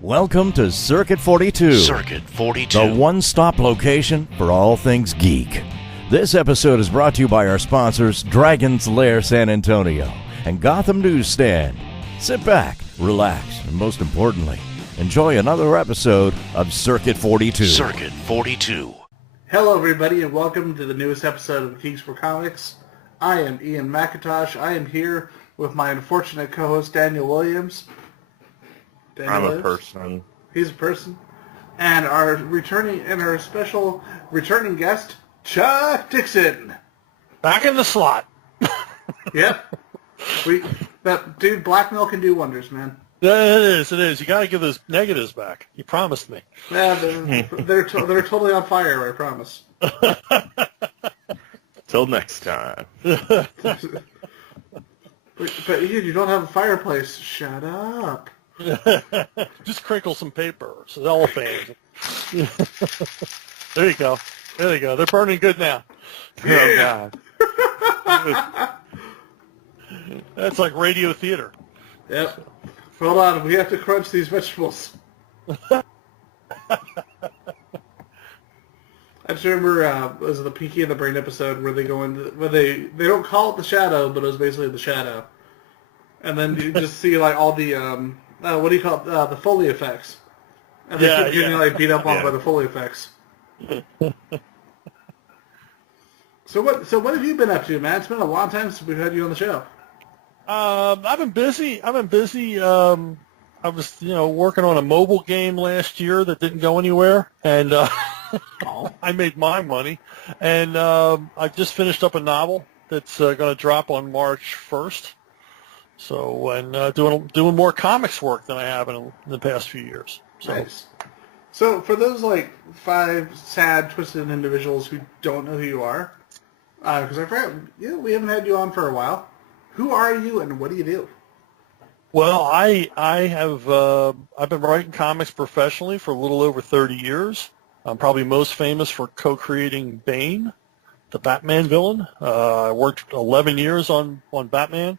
Welcome to Circuit 42. Circuit 42. The one-stop location for all things geek. This episode is brought to you by our sponsors, Dragon's Lair San Antonio and Gotham Newsstand. Sit back, relax, and most importantly, enjoy another episode of Circuit 42. Circuit 42. Hello, everybody, and welcome to the newest episode of Geeks4Comics. I am Ian McIntosh. I am here with my unfortunate co-host, Daniel Williams. I'm a person. He's a person. And our special returning guest, Chuck Dixon. Back in the slot. Yep. Dude, blackmail can do wonders, man. It is. You got to give those negatives back. You promised me. Yeah, they're totally on fire, I promise. Till next time. But Ian, you don't have a fireplace. Shut up. Just crinkle some paper. Cellophane. There you go. They're burning good now. Yeah. Oh, God. That's like radio theater. Yep. Hold on, we have to crunch these vegetables. I just remember was it the Pinky and the Brain episode where they go into where they don't call it the shadow, but it was basically the shadow, and then you just see like all the what do you call it, the Foley effects, and they keep getting like beat up on by the Foley effects. So what have you been up to, man? It's been a long time since we've had you on the show. I've been busy. I was, working on a mobile game last year that didn't go anywhere, and I made my money. And I just finished up a novel that's going to drop on March 1st. So, and doing more comics work than I have in the past few years. So. Nice. So, for those like 5 sad, twisted individuals who don't know who you are, because I forgot, we haven't had you on for a while. Who are you and what do you do? Well, I've been writing comics professionally for a little over 30 years. I'm probably most famous for co-creating Bane, the Batman villain. I worked 11 years on Batman.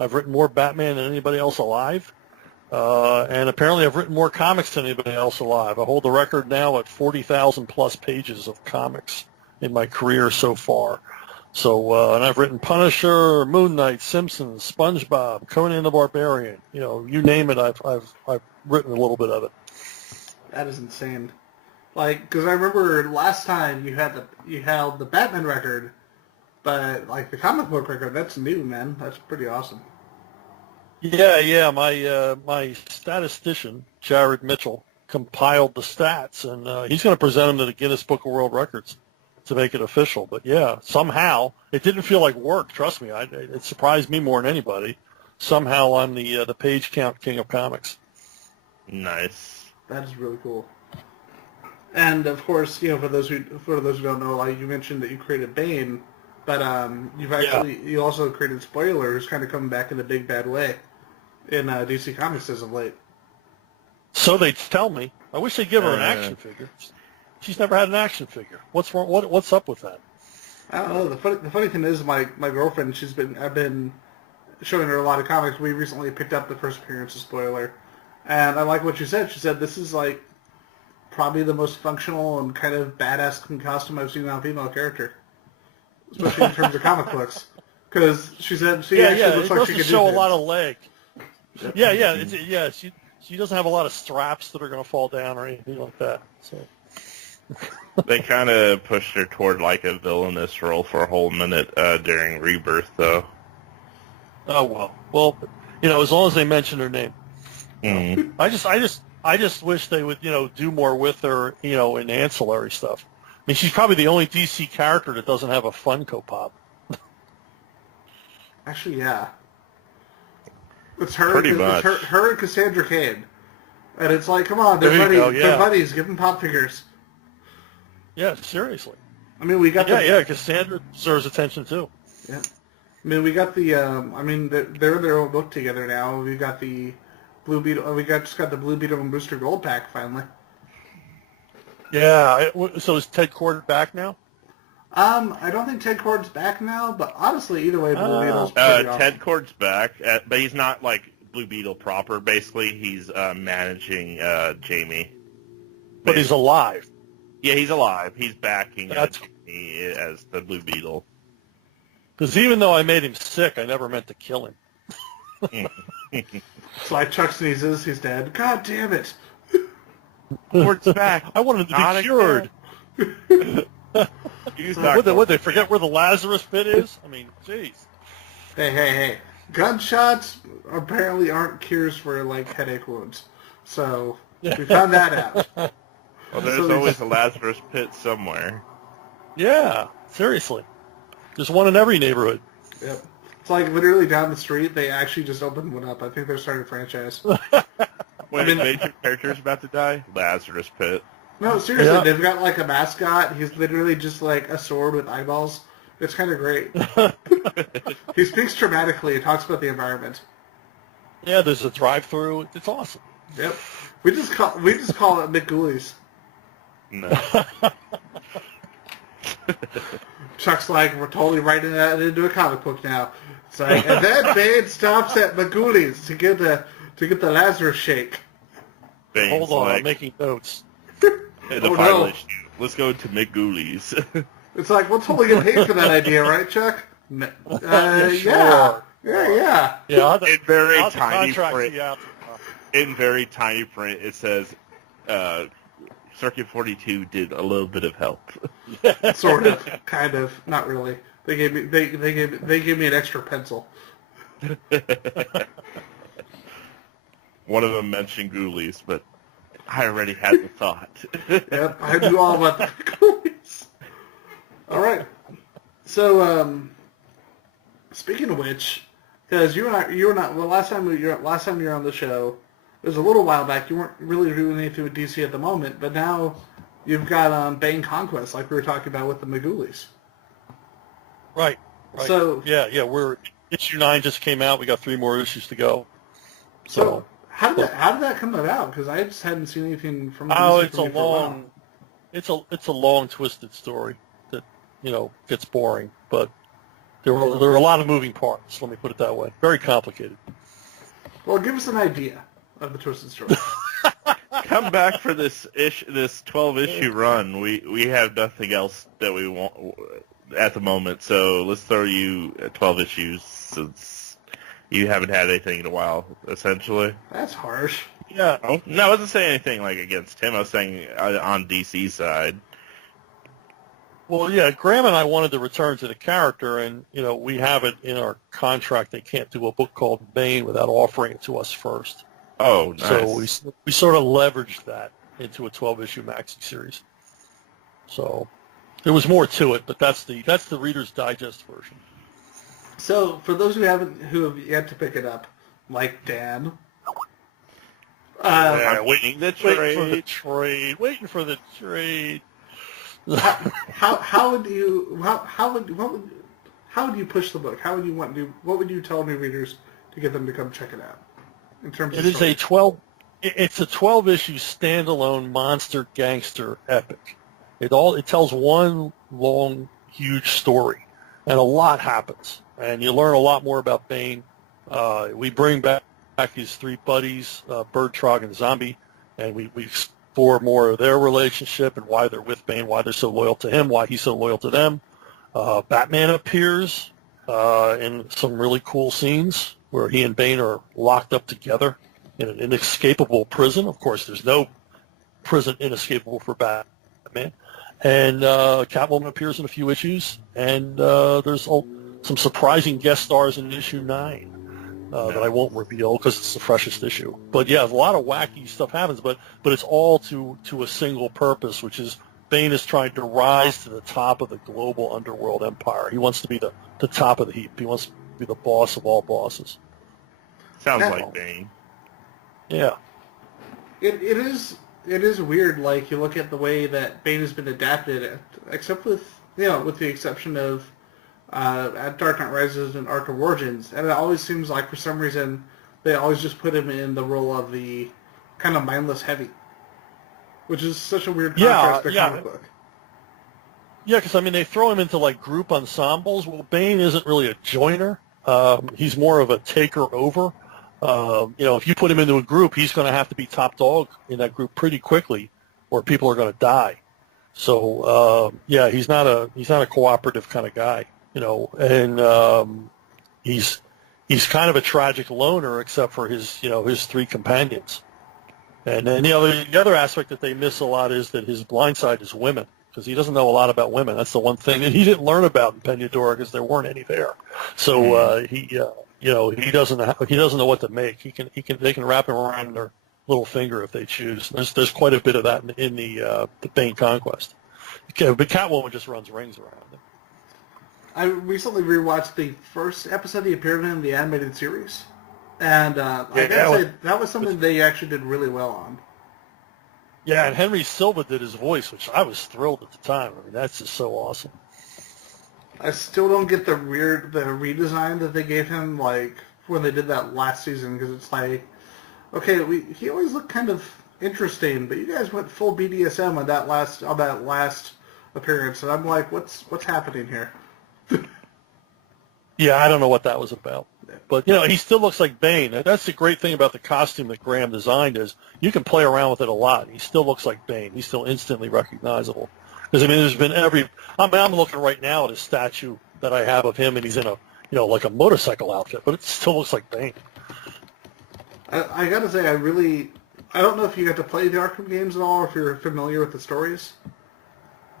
I've written more Batman than anybody else alive. And apparently I've written more comics than anybody else alive. I hold the record now at 40,000 plus pages of comics in my career so far. So, and I've written Punisher, Moon Knight, Simpsons, SpongeBob, Conan the Barbarian. You name it, I've written a little bit of it. That is insane. Like, because I remember last time you held the Batman record, but like the comic book record, that's new, man. That's pretty awesome. Yeah. My statistician, Jared Mitchell, compiled the stats, and he's going to present them to the Guinness Book of World Records to make it official. But yeah, somehow it didn't feel like work. Trust me, it surprised me more than anybody. Somehow I'm the page count king of comics. Nice. That is really cool. And of course, for those who don't know, like you mentioned that you created Bane, but you also created Spoiler, who's kind of coming back in a big bad way in DC Comics as of late. So they tell me. I wish they'd give her an action figure. She's never had an action figure. What's wrong? What's up with that? I don't know. The funny thing is, my girlfriend, I've been showing her a lot of comics. We recently picked up the first appearance of Spoiler, and I like what she said. She said this is like probably the most functional and kind of badass costume I've seen on a female character, especially in terms of comic books. Because she said she actually looks like she could show a lot of leg. She doesn't have a lot of straps that are going to fall down or anything like that. So. They kind of pushed her toward like a villainous role for a whole minute during Rebirth, though. Oh well, as long as they mention her name. Mm. I just wish they would, do more with her, in ancillary stuff. I mean, she's probably the only DC character that doesn't have a Funko Pop. Actually, yeah. It's her. Pretty much. It's her and Cassandra Cain, and it's like, come on, they're buddies. Give them pop figures. Yeah, seriously. I mean, we got Cassandra deserves attention too. Yeah. I mean, we got the. They're in their own book together now. We got the Blue Beetle. Just got the Blue Beetle and Booster Gold pack finally. Yeah. So is Ted Cord back now? I don't think Ted Cord's back now, but honestly, either way, Blue Beetle's pretty awesome. Ted Cord's back, but he's not like Blue Beetle proper. Basically, he's Managing Jamie. But he's alive. Yeah, he's alive. He's backing That's- Jamie as the Blue Beetle. Because even though I made him sick, I never meant to kill him. It's like Chuck sneezes, he's dead. God damn it! Port's back. I wanted him to Not be cured. Would they forget where the Lazarus pit is? I mean, jeez. Hey. Gunshots apparently aren't cures for, like, headache wounds. So, we found that out. Well, there's always a Lazarus pit somewhere. Yeah, seriously. There's one in every neighborhood. Yep. It's like literally down the street, they actually just opened one up. I think they're starting a franchise. When a major character's about to die, Lazarus pit. No, seriously, Yeah. they've got like a mascot. He's literally just like a sword with eyeballs. It's kind of great. He speaks dramatically and talks about the environment. Yeah, there's a drive-through. It's awesome. Yep. We just call it McGoolies. No. Chuck's like, we're totally writing that into a comic book now. It's like, and then Bane stops at McGoolies to get the Lazarus shake. Bane's Hold on, like, I'm making notes. "Hey, the Oh, final no. issue. Let's go to McGoolies." It's like, we'll totally get paid for that idea, right, Chuck? Yeah. Sure. Yeah. Yeah, I'll have to- In very I'll have to tiny contract print. you out. In very tiny print, it says, Circuit 42 did a little bit of help. Sort of, kind of, not really. They gave me an extra pencil. One of them mentioned Ghoulies, but I already had the thought. Yep, I knew all about the McGoolies. All right. So, speaking of which, because you were not well, last time you were on the show, it was a little while back. You weren't really doing anything with DC at the moment, but now you've got Bane Conquest, like we were talking about with the McGoolies. Right. So Yeah, we're issue 9 just came out. We got 3 more issues to go. So how did that come about? Because I just hadn't seen anything from. Oh, DC it's from a you for while. long, it's a long, twisted story that gets boring. But there are a lot of moving parts. Let me put it that way. Very complicated. Well, give us an idea of the twisted story. Come back for this 12-issue run. We have nothing else that we want at the moment, so let's throw you 12 issues since you haven't had anything in a while, essentially. That's harsh. Yeah. Oh, no, I wasn't saying anything like against him. I was saying on DC's side. Well, yeah, Graham and I wanted to return to the character, and we have it in our contract. They can't do a book called Bane without offering it to us first. Oh, nice. So we sort of leveraged that into a 12-issue maxi series. So there was more to it, but that's the Reader's Digest version. So for those who have yet to pick it up, like Dan, I'm waiting the Waiting trade. for the trade. how would you push the book? How would you what would you tell new readers to get them to come check it out? In terms It of is story? It's a 12-issue standalone monster gangster epic. It tells one long, huge story, and a lot happens, and you learn a lot more about Bane. We bring back his 3 buddies, Bird, Trog, and Zombie, and we explore more of their relationship and why they're with Bane, why they're so loyal to him, why he's so loyal to them. Batman appears in some really cool scenes where he and Bane are locked up together in an inescapable prison. Of course, there's no prison inescapable for Batman. And Catwoman appears in a few issues, and there's some surprising guest stars in issue 9 that I won't reveal because it's the freshest issue. But yeah, a lot of wacky stuff happens, but it's all to a single purpose, which is Bane is trying to rise to the top of the global underworld empire. He wants to be the top of the heap. He wants to be the boss of all bosses. Sounds Yeah. like Bane. Yeah. It is weird. Like you look at the way that Bane has been adapted, except with the exception of at Dark Knight Rises and Arkham Origins, and it always seems like for some reason they always just put him in the role of the kind of mindless heavy, which is such a weird contrast to comic book. Yeah, because they throw him into like group ensembles. Well, Bane isn't really a joiner. He's more of a taker over. If you put him into a group, he's going to have to be top dog in that group pretty quickly, or people are going to die. So he's not a cooperative kind of guy, and he's kind of a tragic loner except for his three companions. And then the other aspect that they miss a lot is that his blind side is women, because he doesn't know a lot about women. That's the one thing that he didn't learn about in Peñador, because there weren't any there. So he doesn't know what to make. They can wrap him around their little finger if they choose. There's quite a bit of that in the Bane Conquest. But Catwoman just runs rings around him. I recently rewatched the first episode he appeared in the animated series, and I gotta say that was something they actually did really well on. Yeah, and Henry Silva did his voice, which I was thrilled at the time. I mean, that's just so awesome. I still don't get the redesign that they gave him, like when they did that last season, because it's like, okay, he always looked kind of interesting, but you guys went full BDSM on that last appearance, and I'm like, what's happening here? Yeah, I don't know what that was about. But, he still looks like Bane. That's the great thing about the costume that Graham designed is you can play around with it a lot. He still looks like Bane. He's still instantly recognizable. Because, there's been I'm looking right now at a statue that I have of him, and he's in like a motorcycle outfit, but it still looks like Bane. I got to say, I don't know if you got to play the Arkham games at all, or if you're familiar with the stories.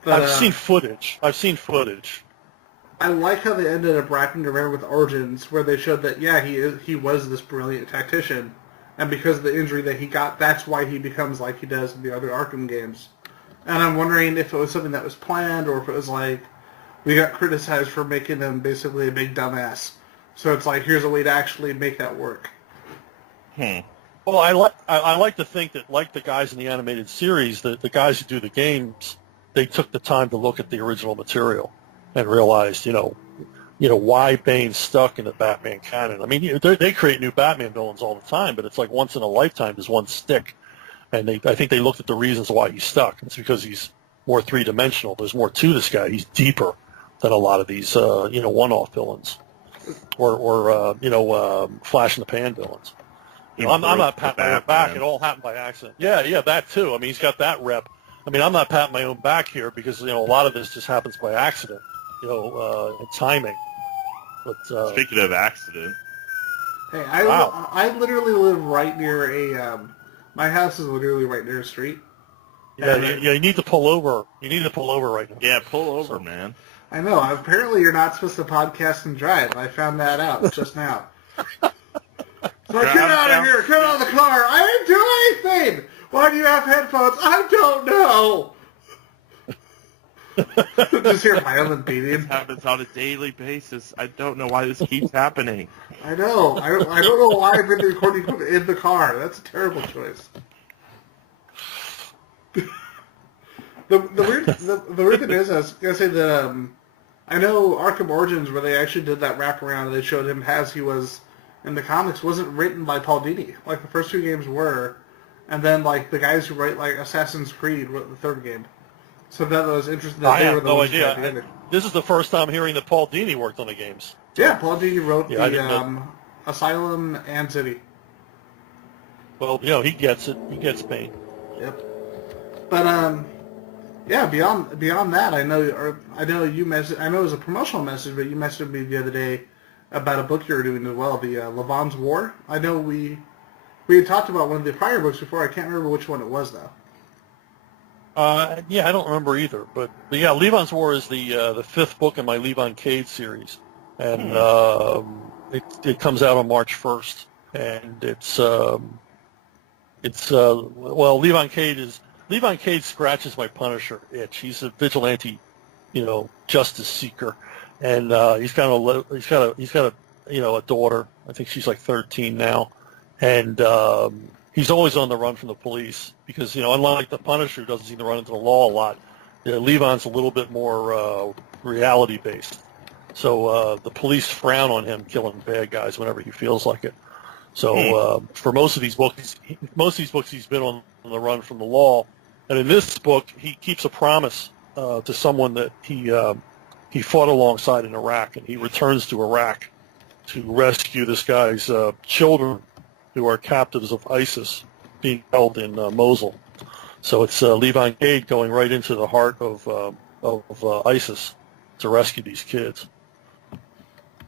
But, I've seen footage. I like how they ended up wrapping it around with Origins, where they showed that, he was this brilliant tactician, and because of the injury that he got, that's why he becomes like he does in the other Arkham games. And I'm wondering if it was something that was planned, or if it was like, we got criticized for making him basically a big dumbass. So it's like, here's a way to actually make that work. Well, I like to think that, like the guys in the animated series, the guys who do the games, they took the time to look at the original material and realized, why Bane's stuck in the Batman canon. I mean, they create new Batman villains all the time, but it's like once in a lifetime does one stick. And I think they looked at the reasons why he's stuck. It's because he's more three-dimensional. There's more to this guy. He's deeper than a lot of these, one-off villains or flash-in-the-pan villains. I'm not patting my own back. It all happened by accident. Yeah, that too. I mean, he's got that rep. I mean, I'm not patting my own back here because, a lot of this just happens by accident, and timing. But speaking of accident. Hey, I literally live right near my house is literally right near a street. Yeah, you need to pull over. You need to pull over right now. Yeah, pull over, man. I know. Apparently you're not supposed to podcast and drive. I found that out just now. So get out of here! Get out of the car! I didn't do anything! Why do you have headphones? I don't know! Just hear violent beating. This happens on a daily basis. I don't know why this keeps happening. I know. I don't know why I've been recording in the car. That's a terrible choice. The weird thing is, I was going to say that I know Arkham Origins, where they actually did that wraparound and they showed him as he was in the comics, wasn't written by Paul Dini. Like, the first two games were, and then, like, the guys who write, like, Assassin's Creed wrote the third game. So that was interesting. That I have no idea. This is the first time hearing that Paul Dini worked on the games. Yeah, Paul Dini wrote the Asylum and City. Well, he gets it. He gets Bane. Yep. But beyond that, I know you messaged. I know it was a promotional message, but you messaged me the other day about a book you were doing as well, the Levon's War. I know we had talked about one of the prior books before. I can't remember which one it was though. I don't remember either. But yeah, Levon's War is the fifth book in my Levon Cade series, and it comes out on March 1st, and Levon Cade scratches my Punisher itch. He's a vigilante, justice seeker, and he's got a daughter. I think she's like 13 now, and he's always on the run from the police because unlike the Punisher, who doesn't seem to run into the law a lot, Levon's a little bit more reality based. So the police frown on him killing bad guys whenever he feels like it. So for most of these books, he's been on the run from the law. And in this book, he keeps a promise to someone that he fought alongside in Iraq, and he returns to Iraq to rescue this guy's children who are captives of ISIS being held in Mosul. So it's Levon Gade going right into the heart of ISIS to rescue these kids.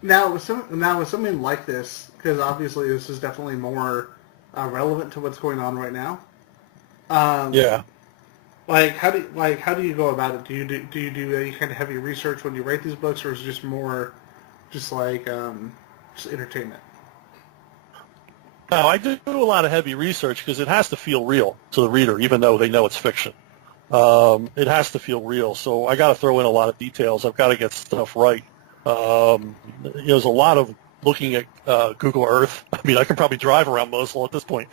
Now with something like this, because obviously this is definitely more relevant to what's going on right now. Yeah. Like how do you go about it? Do you do any kind of heavy research when you write these books, or is it just more just like just entertainment? No, I do a lot of heavy research because it has to feel real to the reader, even though they know it's fiction. It has to feel real, so I got to throw in a lot of details. I've got to get stuff right. There's a lot of looking at Google Earth. I mean, I can probably drive around Mosul at this point.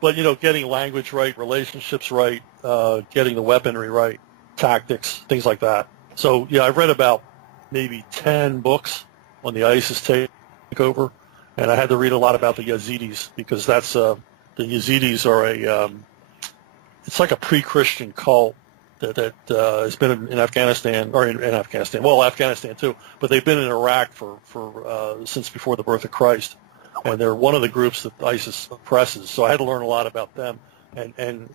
But getting language right, relationships right, getting the weaponry right, tactics, things like that. So yeah, I've read about maybe 10 books on the ISIS takeover, and I had to read a lot about the Yazidis because that's the Yazidis are it's like a pre-Christian cult that has been in Afghanistan, or in Afghanistan, well, Afghanistan too, but they've been in Iraq for since before the birth of Christ, and they're one of the groups that ISIS oppresses. So I had to learn a lot about them and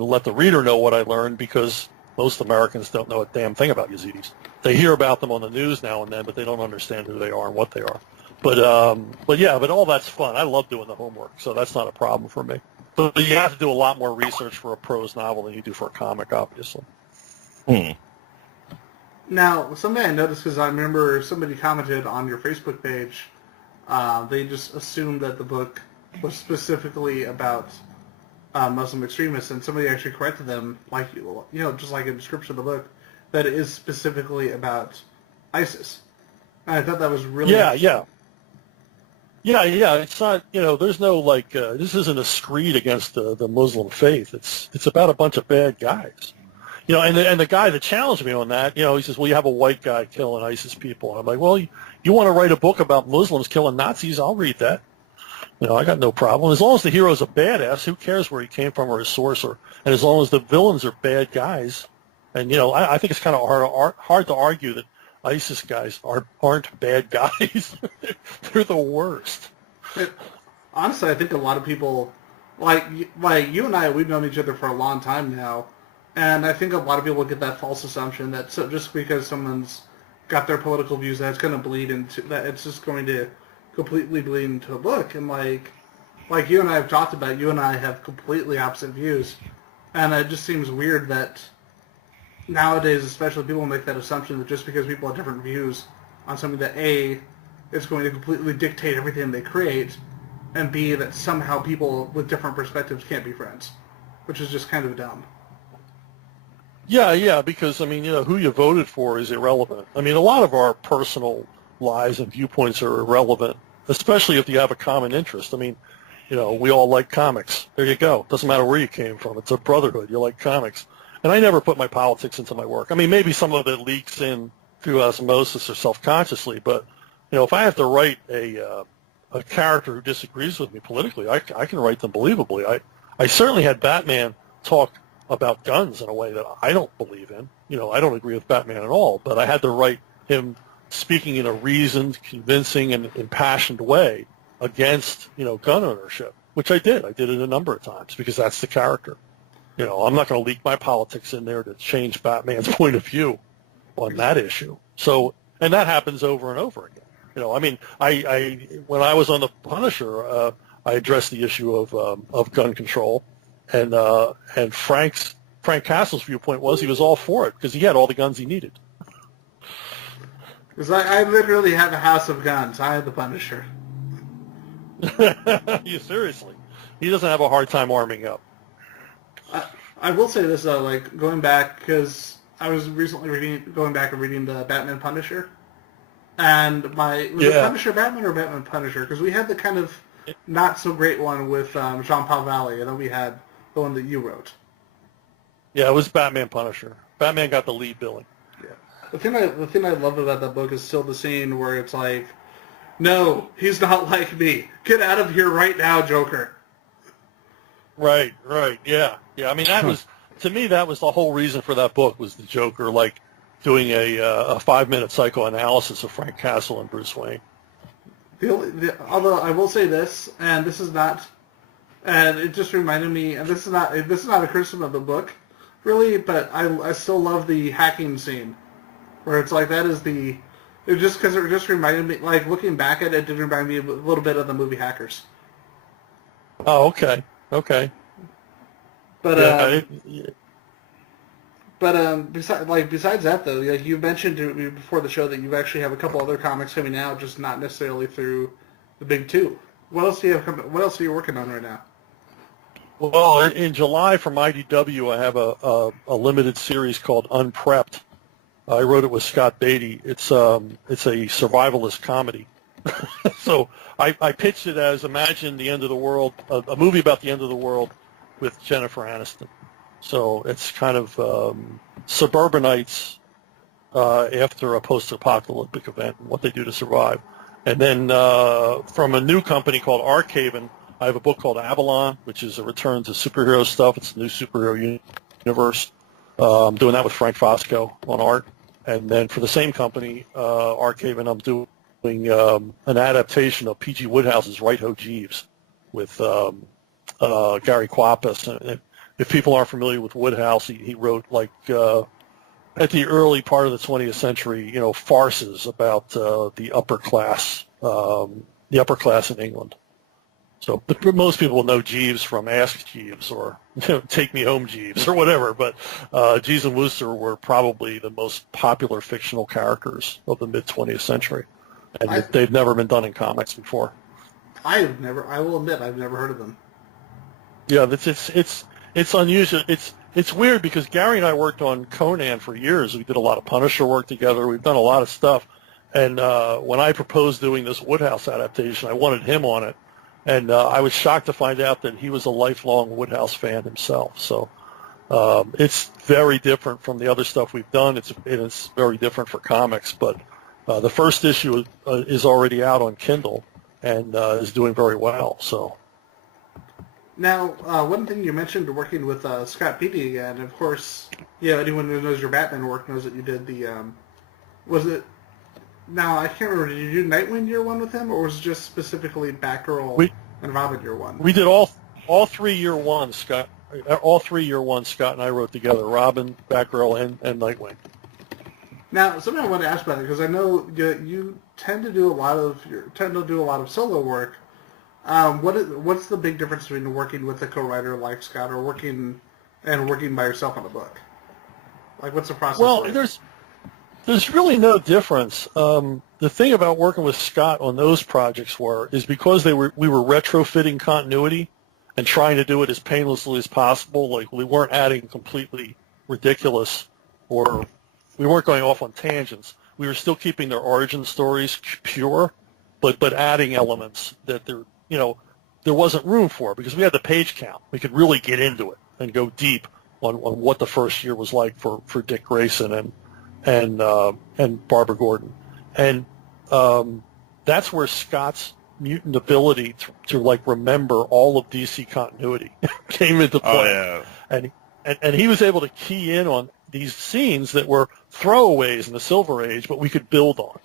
let the reader know what I learned, because most Americans don't know a damn thing about Yazidis. They hear about them on the news now and then, but they don't understand who they are and what they are. But all that's fun. I love doing the homework, so that's not a problem for me. But you have to do a lot more research for a prose novel than you do for a comic, obviously. Now, something I noticed, because I remember somebody commented on your Facebook page, they just assumed that the book was specifically about Muslim extremists, and somebody actually corrected them, like just like a description of the book, that it is specifically about ISIS. And I thought that was really Yeah. It's not, there's no this isn't a screed against the Muslim faith. It's about a bunch of bad guys. And the guy that challenged me on that, he says, well, you have a white guy killing ISIS people. And I'm like, well, you want to write a book about Muslims killing Nazis? I'll read that. I got no problem. As long as the hero's a badass, who cares where he came from or his source? And as long as the villains are bad guys. And, I think it's kind of hard to argue that ISIS guys aren't bad guys. They're the worst. Honestly, I think a lot of people, like you and I, we've known each other for a long time now, and I think a lot of people get that false assumption that just because someone's got their political views, that it's going to bleed into, that it's just going to completely bleed into a book. And like you and I have talked about, you and I have completely opposite views, and it just seems weird that nowadays, especially, people make that assumption that just because people have different views on something, that A, it's going to completely dictate everything they create, and B, that somehow people with different perspectives can't be friends, which is just kind of dumb. Yeah, because, who you voted for is irrelevant. A lot of our personal lives and viewpoints are irrelevant, especially if you have a common interest. We all like comics. There you go. Doesn't matter where you came from. It's a brotherhood. You like comics. And I never put my politics into my work. maybe some of it leaks in through osmosis or self-consciously, but, if I have to write a character who disagrees with me politically, I can write them believably. I certainly had Batman talk about guns in a way that I don't believe in. I don't agree with Batman at all, but I had to write him speaking in a reasoned, convincing, and impassioned way against, gun ownership, which I did. I did it a number of times because that's the character. I'm not going to leak my politics in there to change Batman's point of view on that issue. So, and that happens over and over again. I when I was on the Punisher, I addressed the issue of gun control, and Frank Castle's viewpoint was he was all for it because he had all the guns he needed. Because I literally have a house of guns. I have the Punisher. Seriously, he doesn't have a hard time arming up. I will say this though, going back, because I was recently going back and reading the Batman Punisher, and it Punisher Batman or Batman Punisher? Because we had the kind of not so great one with Jean-Paul Valley, and then we had the one that you wrote. Yeah, it was Batman Punisher. Batman got the lead billing. Yeah. The thing I love about that book is still the scene where it's like, no, he's not like me. Get out of here right now, Joker. Right, yeah. That was, to me, that was the whole reason for that book, was the Joker, doing a 5-minute psychoanalysis of Frank Castle and Bruce Wayne. Although I will say this, and this is not, and it just reminded me, and this is not a criticism of the book, really, but I still love the hacking scene, where it's like that is the, it just because it just reminded me, like looking back at it, did remind me a little bit of the movie Hackers. Oh, okay. But besides that though, like you mentioned before the show that you actually have a couple other comics coming out, just not necessarily through the big two. What else do you have? What else are you working on right now? Well, in July from IDW, I have a limited series called Unprepped. I wrote it with Scott Beatty. It's a survivalist comedy. So I pitched it as imagine the end of the world, a movie about the end of the world with Jennifer Aniston. So it's kind of suburbanites after a post-apocalyptic event and what they do to survive. And then from a new company called Arkhaven, I have a book called Avalon, which is a return to superhero stuff. It's a new superhero universe. I'm doing that with Frank Fosco on art. And then for the same company, Arkhaven, I'm doing an adaptation of P.G. Woodhouse's Right Ho Jeeves with Gary Kwapis. And if people aren't familiar with Woodhouse, he wrote like at the early part of the 20th century, farces about the upper class in England. So most people know Jeeves from Ask Jeeves or Take Me Home Jeeves or whatever, but Jeeves and Wooster were probably the most popular fictional characters of the mid-20th century, and they've never been done in comics before. I will admit, I've never heard of them. Yeah, it's unusual. It's weird because Gary and I worked on Conan for years. We did a lot of Punisher work together. We've done a lot of stuff, and when I proposed doing this Woodhouse adaptation, I wanted him on it. And I was shocked to find out that he was a lifelong Woodhouse fan himself. So it's very different from the other stuff we've done. It's very different for comics. But the first issue is already out on Kindle and is doing very well. So now, one thing you mentioned working with Scott Beatty again. Of course, anyone who knows your Batman work knows that you did the was it? Now, I can't remember, did you do Nightwing year one with him, or was it just specifically Batgirl and Robin year one? We did all 3 year ones, Scott. All 3 year ones, Scott and I wrote together, Robin, Batgirl, and Nightwing. Now, something I want to ask about it, because I know you tend to do a lot of solo work. What's the big difference between working with a co-writer like Scott or working by yourself on a book? Like, what's the process? Well, like? There's really no difference. The thing about working with Scott on those projects is because we were retrofitting continuity and trying to do it as painlessly as possible. Like we weren't adding completely ridiculous, or we weren't going off on tangents. We were still keeping their origin stories pure, but adding elements that there wasn't room for because we had the page count. We could really get into it and go deep on what the first year was like for Dick Grayson and Barbara Gordon, and that's where Scott's mutant ability to like remember all of DC continuity came into play. Oh, yeah. And he was able to key in on these scenes that were throwaways in the Silver Age, but we could build on.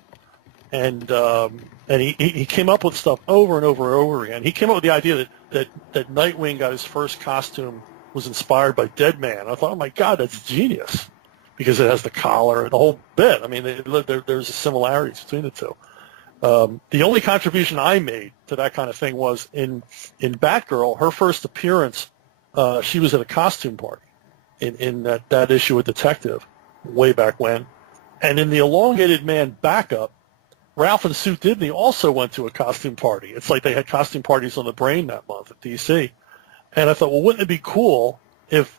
And he came up with stuff over and over and over again. He came up with the idea that Nightwing got his first costume was inspired by Dead Man. I thought, oh my God, that's genius. Because it has the collar and the whole bit. I mean, there's similarities between the two. The only contribution I made to that kind of thing was in Batgirl, her first appearance, she was at a costume party in that issue of Detective way back when. And in the Elongated Man backup, Ralph and Sue Dibney also went to a costume party. It's like they had costume parties on the Brain that month at DC. And I thought, well, wouldn't it be cool if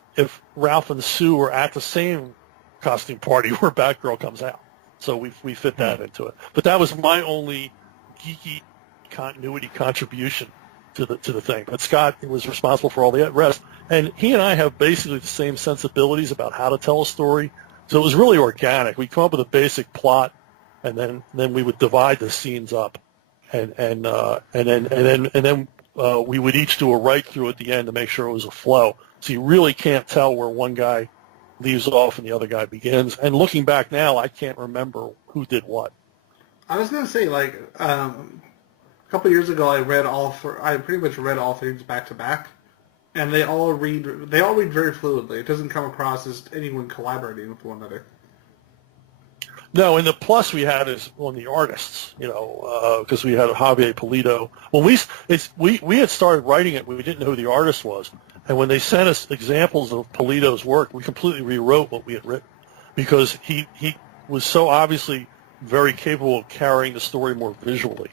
Ralph and Sue were at the same costume party where Batgirl comes out? So we fit that into it. But that was my only geeky continuity contribution to the thing. But Scott was responsible for all the rest. And he and I have basically the same sensibilities about how to tell a story. So it was really organic. We'd come up with a basic plot, and then we would divide the scenes up, and then we would each do a write through at the end to make sure it was a flow. So you really can't tell where one guy leaves off and the other guy begins. And looking back now, I can't remember who did what. I was going to say, like, a couple years ago, I pretty much read all three back to back, and they all read very fluidly. It doesn't come across as anyone collaborating with one another. No, and the plus we had is on the artists, because we had Javier Pulido. When we had started writing it, we didn't know who the artist was, and when they sent us examples of Pulido's work, we completely rewrote what we had written because he was so obviously very capable of carrying the story more visually.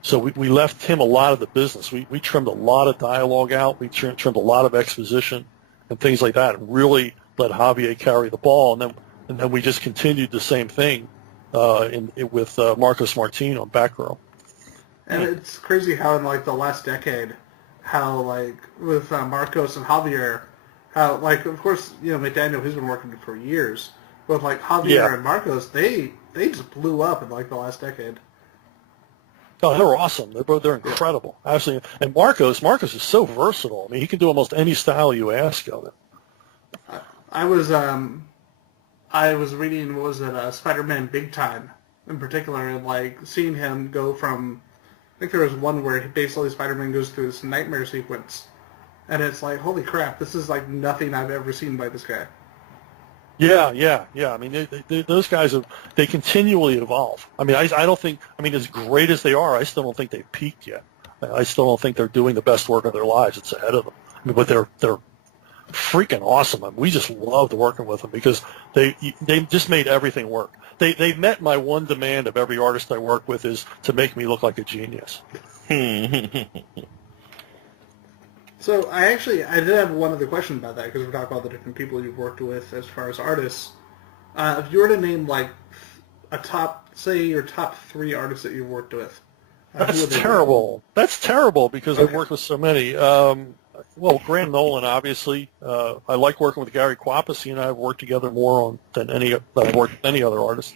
So we left him a lot of the business. We trimmed a lot of dialogue out. We trimmed a lot of exposition and things like that, and really let Javier carry the ball, and then we just continued the same thing with Marcos Martin on Batgirl. And it's crazy how in like the last decade, how like with Marcos and Javier, how like of course McDaniel, who's been working for years, but like Javier and Marcos, they just blew up in like the last decade. Oh, they're awesome. They're incredible, absolutely. And Marcos is so versatile. I mean, he can do almost any style you ask of him. I was reading, what was it, Spider-Man Big Time in particular, and like seeing him go from, I think there was one where basically Spider-Man goes through this nightmare sequence, and it's like, holy crap, this is like nothing I've ever seen by this guy. Yeah. I mean, those guys they continually evolve. I mean, I don't think. I mean, as great as they are, I still don't think they've peaked yet. I still don't think they're doing the best work of their lives. It's ahead of them. I mean, but they're freaking awesome. I mean, we just loved working with them because they just made everything work. They met my one demand of every artist I work with is to make me look like a genius. So I did have one other question about that because we're talking about the different people you've worked with as far as artists. If you were to name like your top 3 artists that you've worked with. That's terrible. That's terrible because I've worked with so many. Well, Graham Nolan, obviously. I like working with Gary Kwapis. He and I have worked together more than I've worked with any other artist.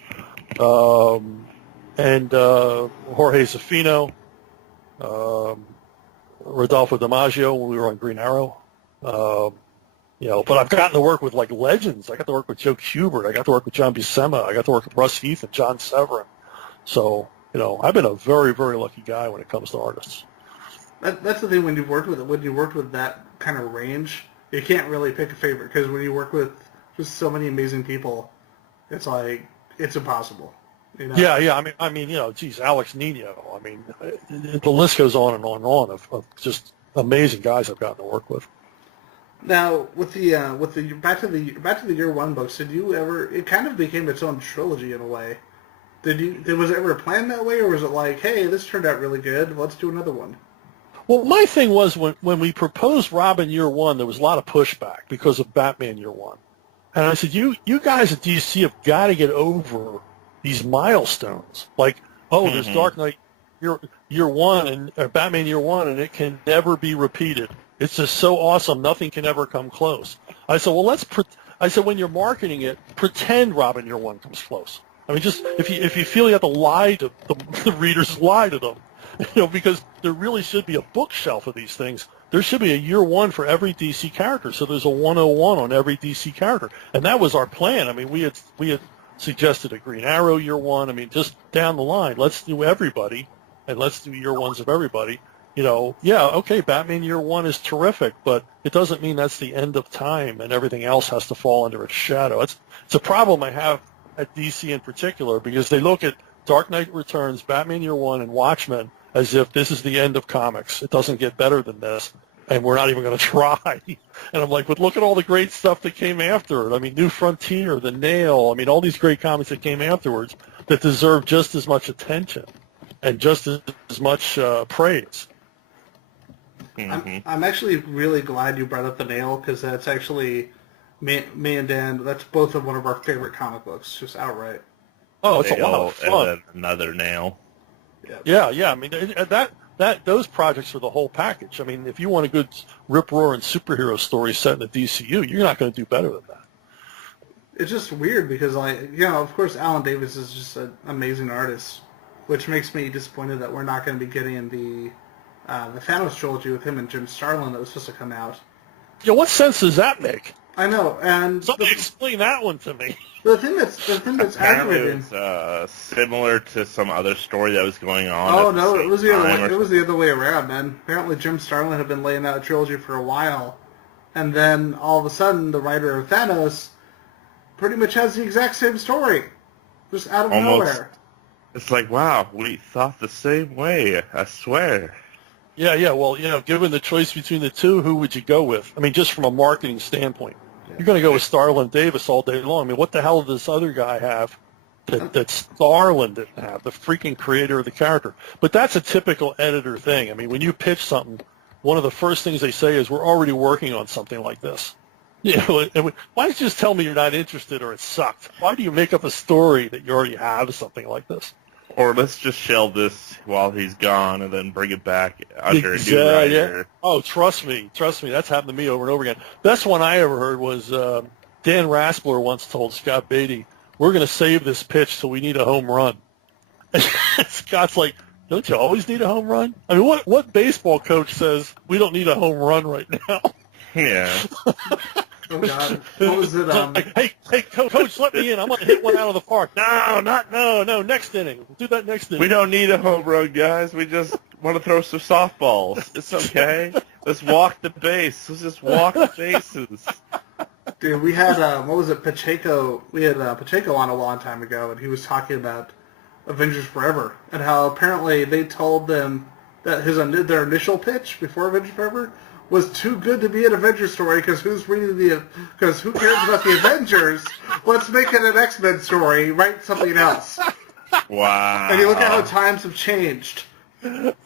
And Jorge Zafino. Rodolfo DiMaggio when we were on Green Arrow, but I've gotten to work with like legends. I got to work with Joe Kubert. I got to work with John Buscema. I got to work with Russ Heath and John Severin. So, I've been a very, very lucky guy when it comes to artists. That's the thing when you worked with that kind of range, you can't really pick a favorite because when you work with just so many amazing people, it's like it's impossible. Yeah. I mean, geez, Alex Nino. I mean, the list goes on and on and on of just amazing guys I've gotten to work with. Now, with the back to the year one books, did you ever? It kind of became its own trilogy in a way. Was it ever planned that way, or was it like, hey, this turned out really good, let's do another one? Well, my thing was when we proposed Robin Year One, there was a lot of pushback because of Batman Year One, and I said, you guys at DC have got to get over these milestones, like, there's Dark Knight Year One and Batman Year One, and it can never be repeated. It's just so awesome, nothing can ever come close. I said, well, when you're marketing it, pretend Robin Year One comes close. I mean, just if you feel you have to lie to the readers, lie to them, because there really should be a bookshelf of these things. There should be a Year One for every DC character, so there's a 101 on every DC character, and that was our plan. I mean, we had suggested a Green Arrow Year One. I mean, just down the line, let's do everybody, and let's do Year Ones of everybody. Batman Year One is terrific, but it doesn't mean that's the end of time and everything else has to fall under its shadow. It's a problem I have at DC in particular because they look at Dark Knight Returns, Batman Year One, and Watchmen as if this is the end of comics. It doesn't get better than this, and we're not even going to try. And I'm like, but look at all the great stuff that came after it. I mean, New Frontier, The Nail, I mean, all these great comics that came afterwards that deserve just as much attention and just as much praise. I'm actually really glad you brought up The Nail because that's actually me and Dan. That's both of one of our favorite comic books, just outright. Oh, it's a lot of fun. And another Nail. Yeah. I mean, those projects are the whole package. I mean, if you want a good rip-roaring superhero story set in the DCU, you're not going to do better than that. It's just weird because, of course, Alan Davis is just an amazing artist, which makes me disappointed that we're not going to be getting the Thanos trilogy with him and Jim Starlin that was supposed to come out. Yeah, what sense does that make? I know, and Somebody explain that one to me. the thing that's Apparently aggravating. it was similar to some other story that was going on. Oh at the no, same it was the other time way. or It was the other way around, man. Apparently, Jim Starlin had been laying out a trilogy for a while, and then all of a sudden, the writer of Thanos pretty much has the exact same story, just out of Almost. nowhere. It's like, wow, we thought the same way. I swear. Yeah. Well, given the choice between the two, who would you go with? I mean, just from a marketing standpoint, you're going to go with Starlin Davis all day long. I mean, what the hell does this other guy have that Starlin didn't have? The freaking creator of the character. But that's a typical editor thing. I mean, when you pitch something, one of the first things they say is, "We're already working on something like this." Why don't you just tell me you're not interested or it sucked? Why do you make up a story that you already have something like this? Or let's just shelve this while he's gone and then bring it back under a new writer. Yeah. Oh, trust me. That's happened to me over and over again. Best one I ever heard was Dan Raspler once told Scott Beatty, "We're going to save this pitch so we need a home run." And Scott's like, "Don't you always need a home run?" I mean, what baseball coach says, "We don't need a home run right now"? Yeah. Oh God, what was it? Hey, coach, let me in. I'm going to hit one out of the park. No, next inning. We'll do that next inning. We don't need a home run, guys. We just want to throw some softballs. It's okay. Let's walk the base. Let's just walk the bases. Dude, we had what was it? Pacheco. We had Pacheco on a long time ago, and he was talking about Avengers Forever and how apparently they told them that their initial pitch before Avengers Forever was too good to be an Avengers story because who cares about the Avengers? Let's make it an X-Men story. Write something else. Wow. And you look at how times have changed.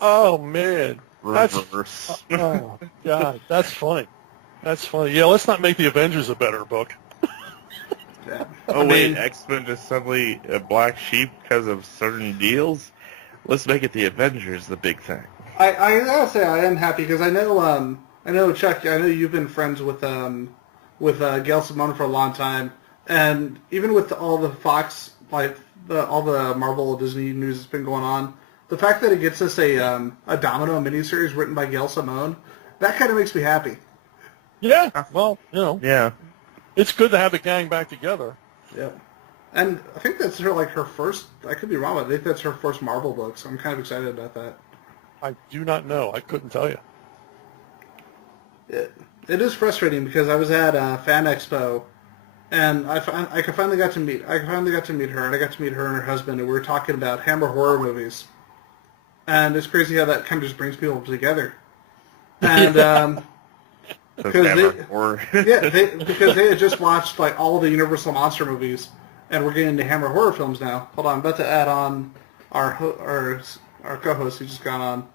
Oh man, Reverse. oh God, that's funny. Yeah, let's not make the Avengers a better book. Yeah. Oh wait, X-Men is suddenly a black sheep because of certain deals? Let's make it the Avengers the big thing. I gotta say I am happy because I know Chuck. I know you've been friends with Gail Simone for a long time, and even with all the Fox, all the Marvel Disney news that's been going on, the fact that it gets us a Domino miniseries written by Gail Simone, that kind of makes me happy. Yeah, well, Yeah. it's good to have the gang back together. Yeah, and I think that's her first. I could be wrong, but I think that's her first Marvel book. So I'm kind of excited about that. I do not know. I couldn't tell you. It is frustrating because I was at Fan Expo, and I finally got to meet her, and I got to meet her and her husband, and we were talking about Hammer horror movies, and it's crazy how that kind of just brings people together, and because they had just watched all the Universal monster movies, and we're getting into Hammer horror films now. Hold on, I'm about to add on our co-host who just got on.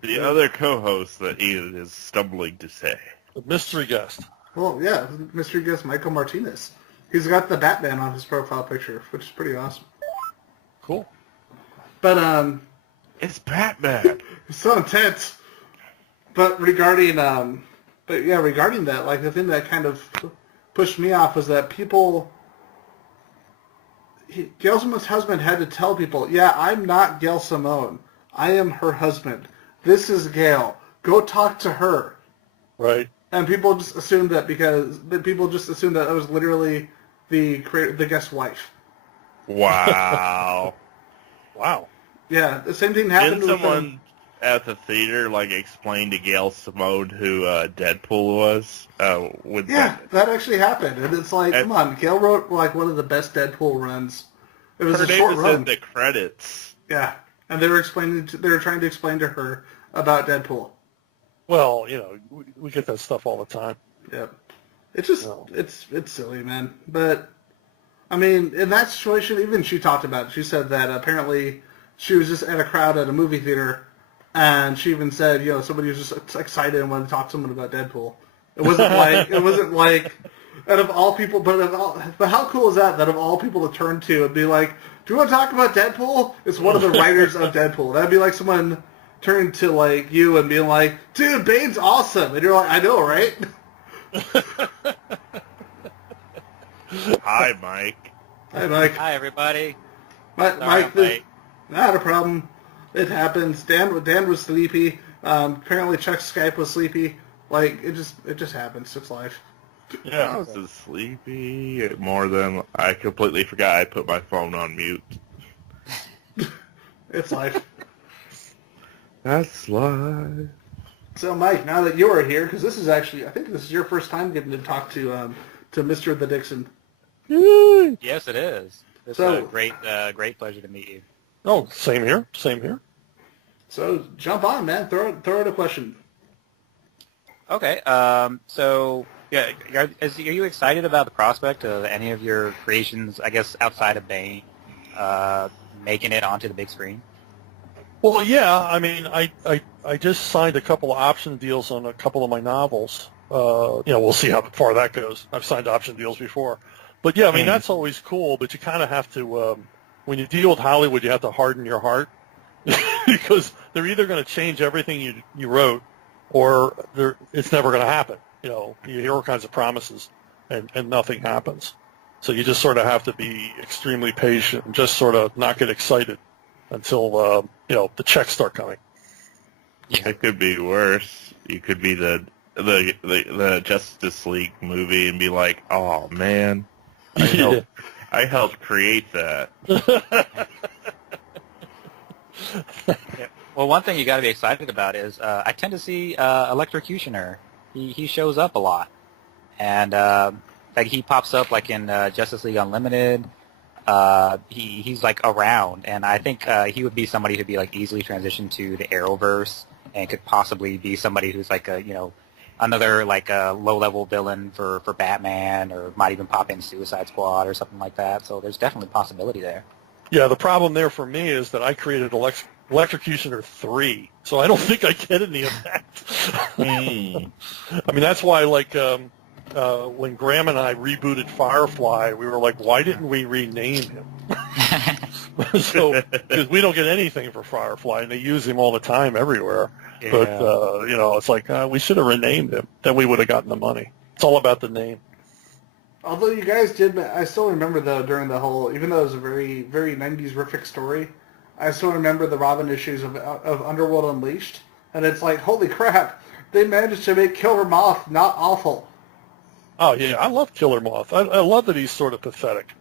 The other co-host that Ian is stumbling to say. The mystery guest. Well, yeah, mystery guest Michael Martinez. He's got the Batman on his profile picture, which is pretty awesome. Cool. But It's Batman. it's so intense. But regarding that, the thing that kind of pushed me off was that Gail Simone's husband had to tell people, "Yeah, I'm not Gail Simone. I am her husband. This is Gail. Go talk to her." Right. And people just assumed that that was literally the guest's wife. Wow. Wow. Yeah, the same thing happened Didn't with someone at the theater explain to Gail Simone who Deadpool was? That actually happened, and it's like, come on, Gail wrote one of the best Deadpool runs. It was her a name short is run. in the credits. Yeah, and they were trying to explain to her about Deadpool. Well, we get that stuff all the time. Yeah, it's just it's silly, man. But I mean, in that situation, even she talked about it. She said that apparently she was just at a crowd at a movie theater, and she even said, somebody was just excited and wanted to talk to someone about Deadpool. It wasn't like out of all people, but how cool is that of all people to turn to and be like, "Do you want to talk about Deadpool?" It's one of the writers of Deadpool. That'd be like someone turning to you and being like, "Dude, Bane's awesome," and you're like, "I know, right?" Hi, Mike. Hi, Mike. Hi, everybody. Mike, not a problem. It happens. Dan was sleepy. Apparently, Chuck's Skype was sleepy. It just happens. It's life. I Yeah. was just sleepy more than I completely forgot I put my phone on mute. It's life. That's life. So, Mike, now that you are here, because this is actually, I think this is your first time getting to talk to Mr. the Dixon. Yes, it is. It's So- a great pleasure to meet you. Oh, same here. Same here. So, jump on, man. Throw out a question. Okay. So, yeah, are you excited about the prospect of any of your creations, I guess, outside of Bane, making it onto the big screen? Well, yeah. I mean, I just signed a couple of option deals on a couple of my novels. We'll see how far that goes. I've signed option deals before. But, yeah, I mean, that's always cool, but you kind of have to, when you deal with Hollywood, you have to harden your heart because they're either going to change everything you wrote or it's never going to happen. You hear all kinds of promises and nothing happens. So you just sort of have to be extremely patient and just sort of not get excited until, the checks start coming. It could be worse. You could be the Justice League movie and be like, oh, man, I helped create that. Yeah. Well, one thing you got to be excited about is I tend to see Electrocutioner. He shows up a lot, and like he pops up like in Justice League Unlimited. He's like around, and I think he would be somebody who'd be like easily transitioned to the Arrowverse, and could possibly be somebody who's like another like a low-level villain for Batman, or might even pop in Suicide Squad or something like that. So there's definitely possibility there. Yeah, the problem there for me is that I created Electrocutioner 3, so I don't think I get any of that. I mean, that's why, like, when Graham and I rebooted Firefly, we were like, why didn't we rename him? So, because we don't get anything for Firefly, and they use him all the time everywhere. Yeah. But, it's like, we should have renamed him. Then we would have gotten the money. It's all about the name. Although you guys did, I still remember, though, during the whole, even though it was a very, very 90s-rific story, I still remember the Robin issues of Underworld Unleashed, and it's like, holy crap, they managed to make Killer Moth not awful. Oh, yeah, I love Killer Moth. I love that he's sort of pathetic.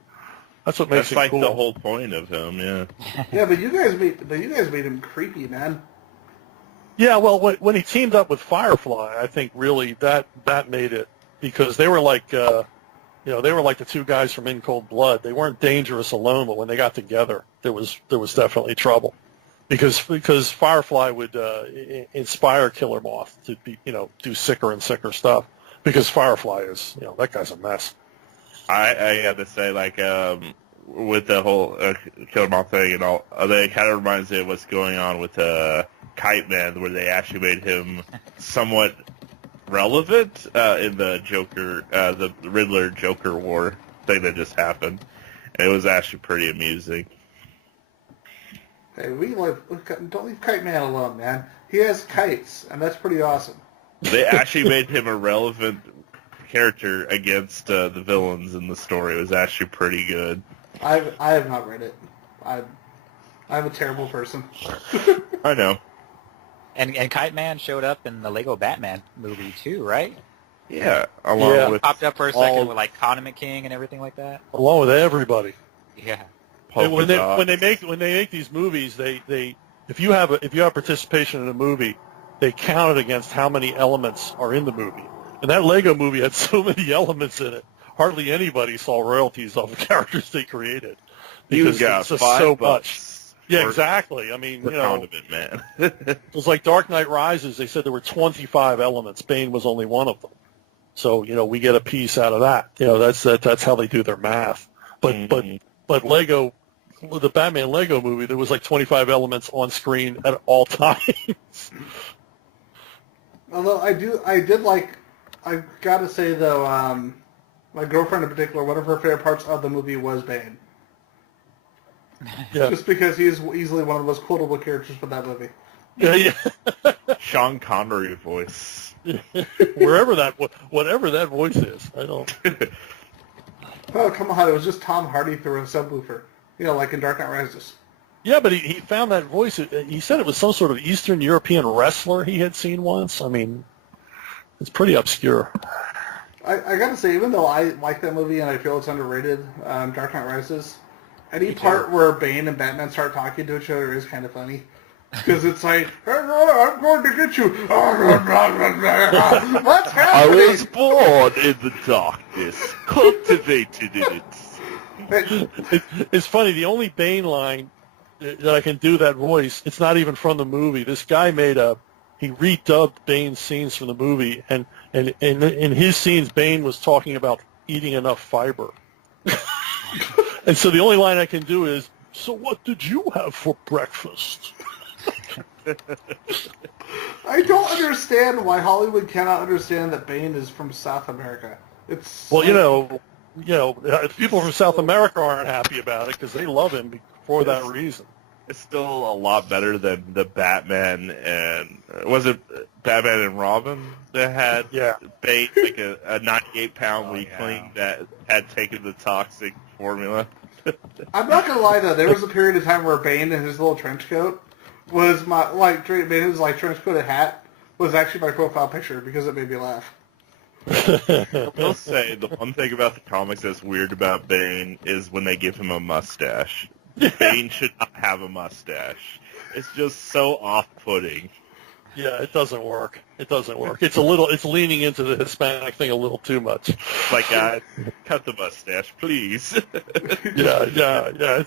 That's what makes That's him like cool. the whole point of him, yeah. Yeah, but you guys made him creepy, man. Yeah, well, when he teamed up with Firefly, I think really that made it, because they were like, they were like the two guys from In Cold Blood. They weren't dangerous alone, but when they got together, there was definitely trouble, because Firefly would inspire Killer Moth to be, do sicker and sicker stuff, because Firefly is, that guy's a mess. I got to say, like, with the whole Killer Moth thing and all, it kind of reminds me of what's going on with Kite Man, where they actually made him somewhat relevant in the Joker, the Riddler Joker war thing that just happened. And it was actually pretty amusing. Hey, don't leave Kite Man alone, man. He has kites, and that's pretty awesome. They actually made him a relevant character against the villains in the story. It was actually pretty good. I have not read it. I'm a terrible person. I know. And Kite Man showed up in the Lego Batman movie too, right? Yeah, along with Popped up for a second with like Condiment King and everything like that. Along with everybody. Yeah. When they make these movies, they if you have participation in a movie, they count it against how many elements are in the movie. And that Lego movie had so many elements in it. Hardly anybody saw royalties off the characters they created. Because you got it's just $5 so much. Yeah, exactly. I mean, Condiment Man. it was like Dark Knight Rises. They said there were 25 elements. Bane was only one of them. So, we get a piece out of that. That's how they do their math. But Lego, the Batman Lego movie, there was like 25 elements on screen at all times. Although I've got to say though, my girlfriend in particular, one of her favorite parts of the movie was Bane. Yeah. Just because he is easily one of the most quotable characters for that movie. Yeah. Sean Connery voice. Whatever that voice is, I don't. Oh, come on, it was just Tom Hardy through a subwoofer. Like in Dark Knight Rises. Yeah, but he found that voice. He said it was some sort of Eastern European wrestler he had seen once. I mean, it's pretty obscure. I gotta say, even though I like that movie and I feel it's underrated, Dark Knight Rises, any part where Bane and Batman start talking to each other is kind of funny. Because it's like, I'm going to get you. What's I happening? was born in the darkness, cultivated in it. It's funny. The only Bane line that I can do that voice, it's not even from the movie. This guy he redubbed Bane's scenes from the movie, and in his scenes, Bane was talking about eating enough fiber. And so the only line I can do is, so what did you have for breakfast? I don't understand why Hollywood cannot understand that Bane is from South America. It's Well, people from South America aren't happy about it because they love him for that reason. It's still a lot better than the Batman and was it Batman and Robin that had Bane, like a 98-pound weakling that had taken the toxic formula. I'm not gonna lie though, there was a period of time where Bane in his little trench coat was Bane's trench coat and hat was actually my profile picture because it made me laugh. I will say the one thing about the comics that's weird about Bane is when they give him a mustache. Bane should not have a mustache. It's just so off-putting. Yeah, it doesn't work. It's leaning into the Hispanic thing a little too much. It's like, cut the mustache, please. Yeah.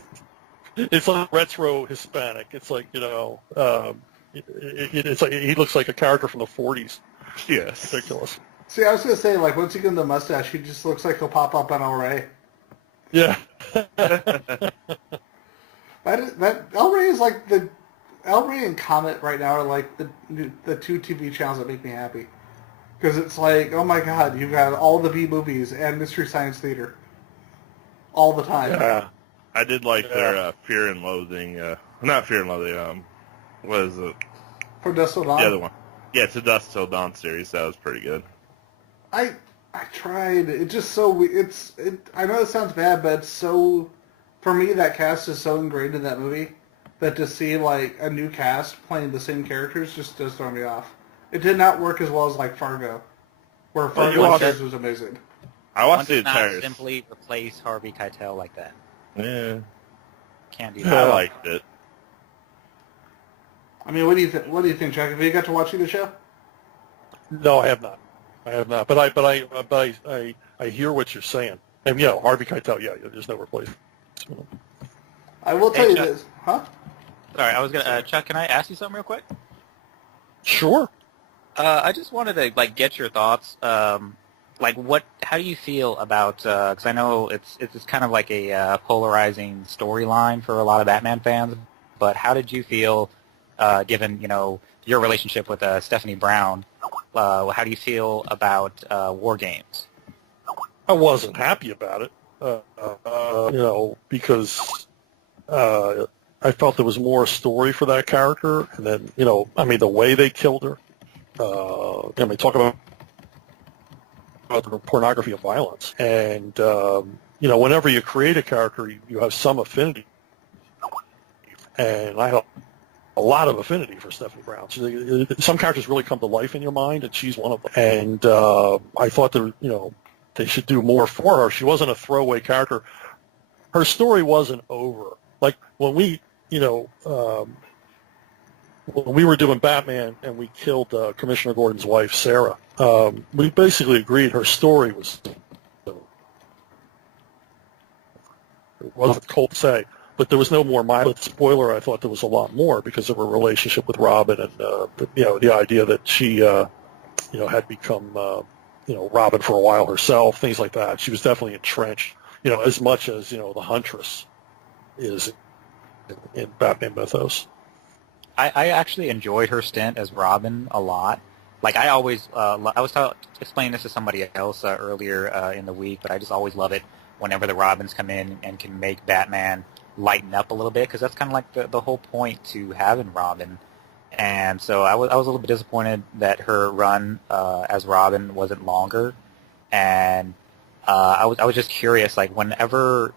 It's like retro Hispanic. It's like, it's like he looks like a character from the 40s. Yes. Ridiculous. See, I was gonna say, like, once you give him the mustache, he just looks like he'll pop up on El Rey. Yeah. El Rey is like El Rey and Comet right now are like the two TV channels that make me happy. Because it's like, oh my god, you've got all the B movies and Mystery Science Theater. All the time. Yeah. I did like their Fear and Loathing, not Fear and Loathing, what is it? From Dusk Till Dawn? The other one. Yeah, it's a Dusk Till Dawn series, that was pretty good. I tried. It's just so... I know it sounds bad, but it's so... For me, that cast is so ingrained in that movie that to see, like, a new cast playing the same characters just does throw me off. It did not work as well as, like, Fargo, where Fargo was amazing. I watched the One does entire... not simply replace Harvey Keitel like that. Yeah. Can't do that. I liked it. I mean, what do you think, Chuck? Have you got to watch the show? No, I have not. But I hear what you're saying. And Harvey Keitel, there's no replacement. I will tell you Chuck. this. Huh? Sorry, I was gonna Chuck. Can I ask you something real quick? Sure. I just wanted to get your thoughts. How do you feel about? Because I know it's kind of like a polarizing storyline for a lot of Batman fans. But how did you feel, given your relationship with Stephanie Brown? How do you feel about War Games? I wasn't happy about it, because I felt there was more story for that character, and then the way they killed her. Talk about the pornography of violence, and whenever you create a character, you have some affinity, and I have a lot of affinity for Stephanie Brown. Some characters really come to life in your mind, and she's one of them. And I thought that they should do more for her. She wasn't a throwaway character. Her story wasn't over. Like when we were doing Batman and we killed Commissioner Gordon's wife, Sarah, we basically agreed her story was, it wasn't cold to say, but there was no more mild spoiler. I thought there was a lot more because of her relationship with Robin and, the idea that she, had become, Robin for a while herself, things like that. She was definitely entrenched, as much as, the Huntress is in Batman mythos. I actually enjoyed her stint as Robin a lot. Like I always, I was explaining this to somebody else earlier in the week, but I just always love it whenever the Robins come in and can make Batman lighten up a little bit, because that's kind of like the whole point to having Robin. And so I was a little bit disappointed that her run as Robin wasn't longer. And I was just curious, like whenever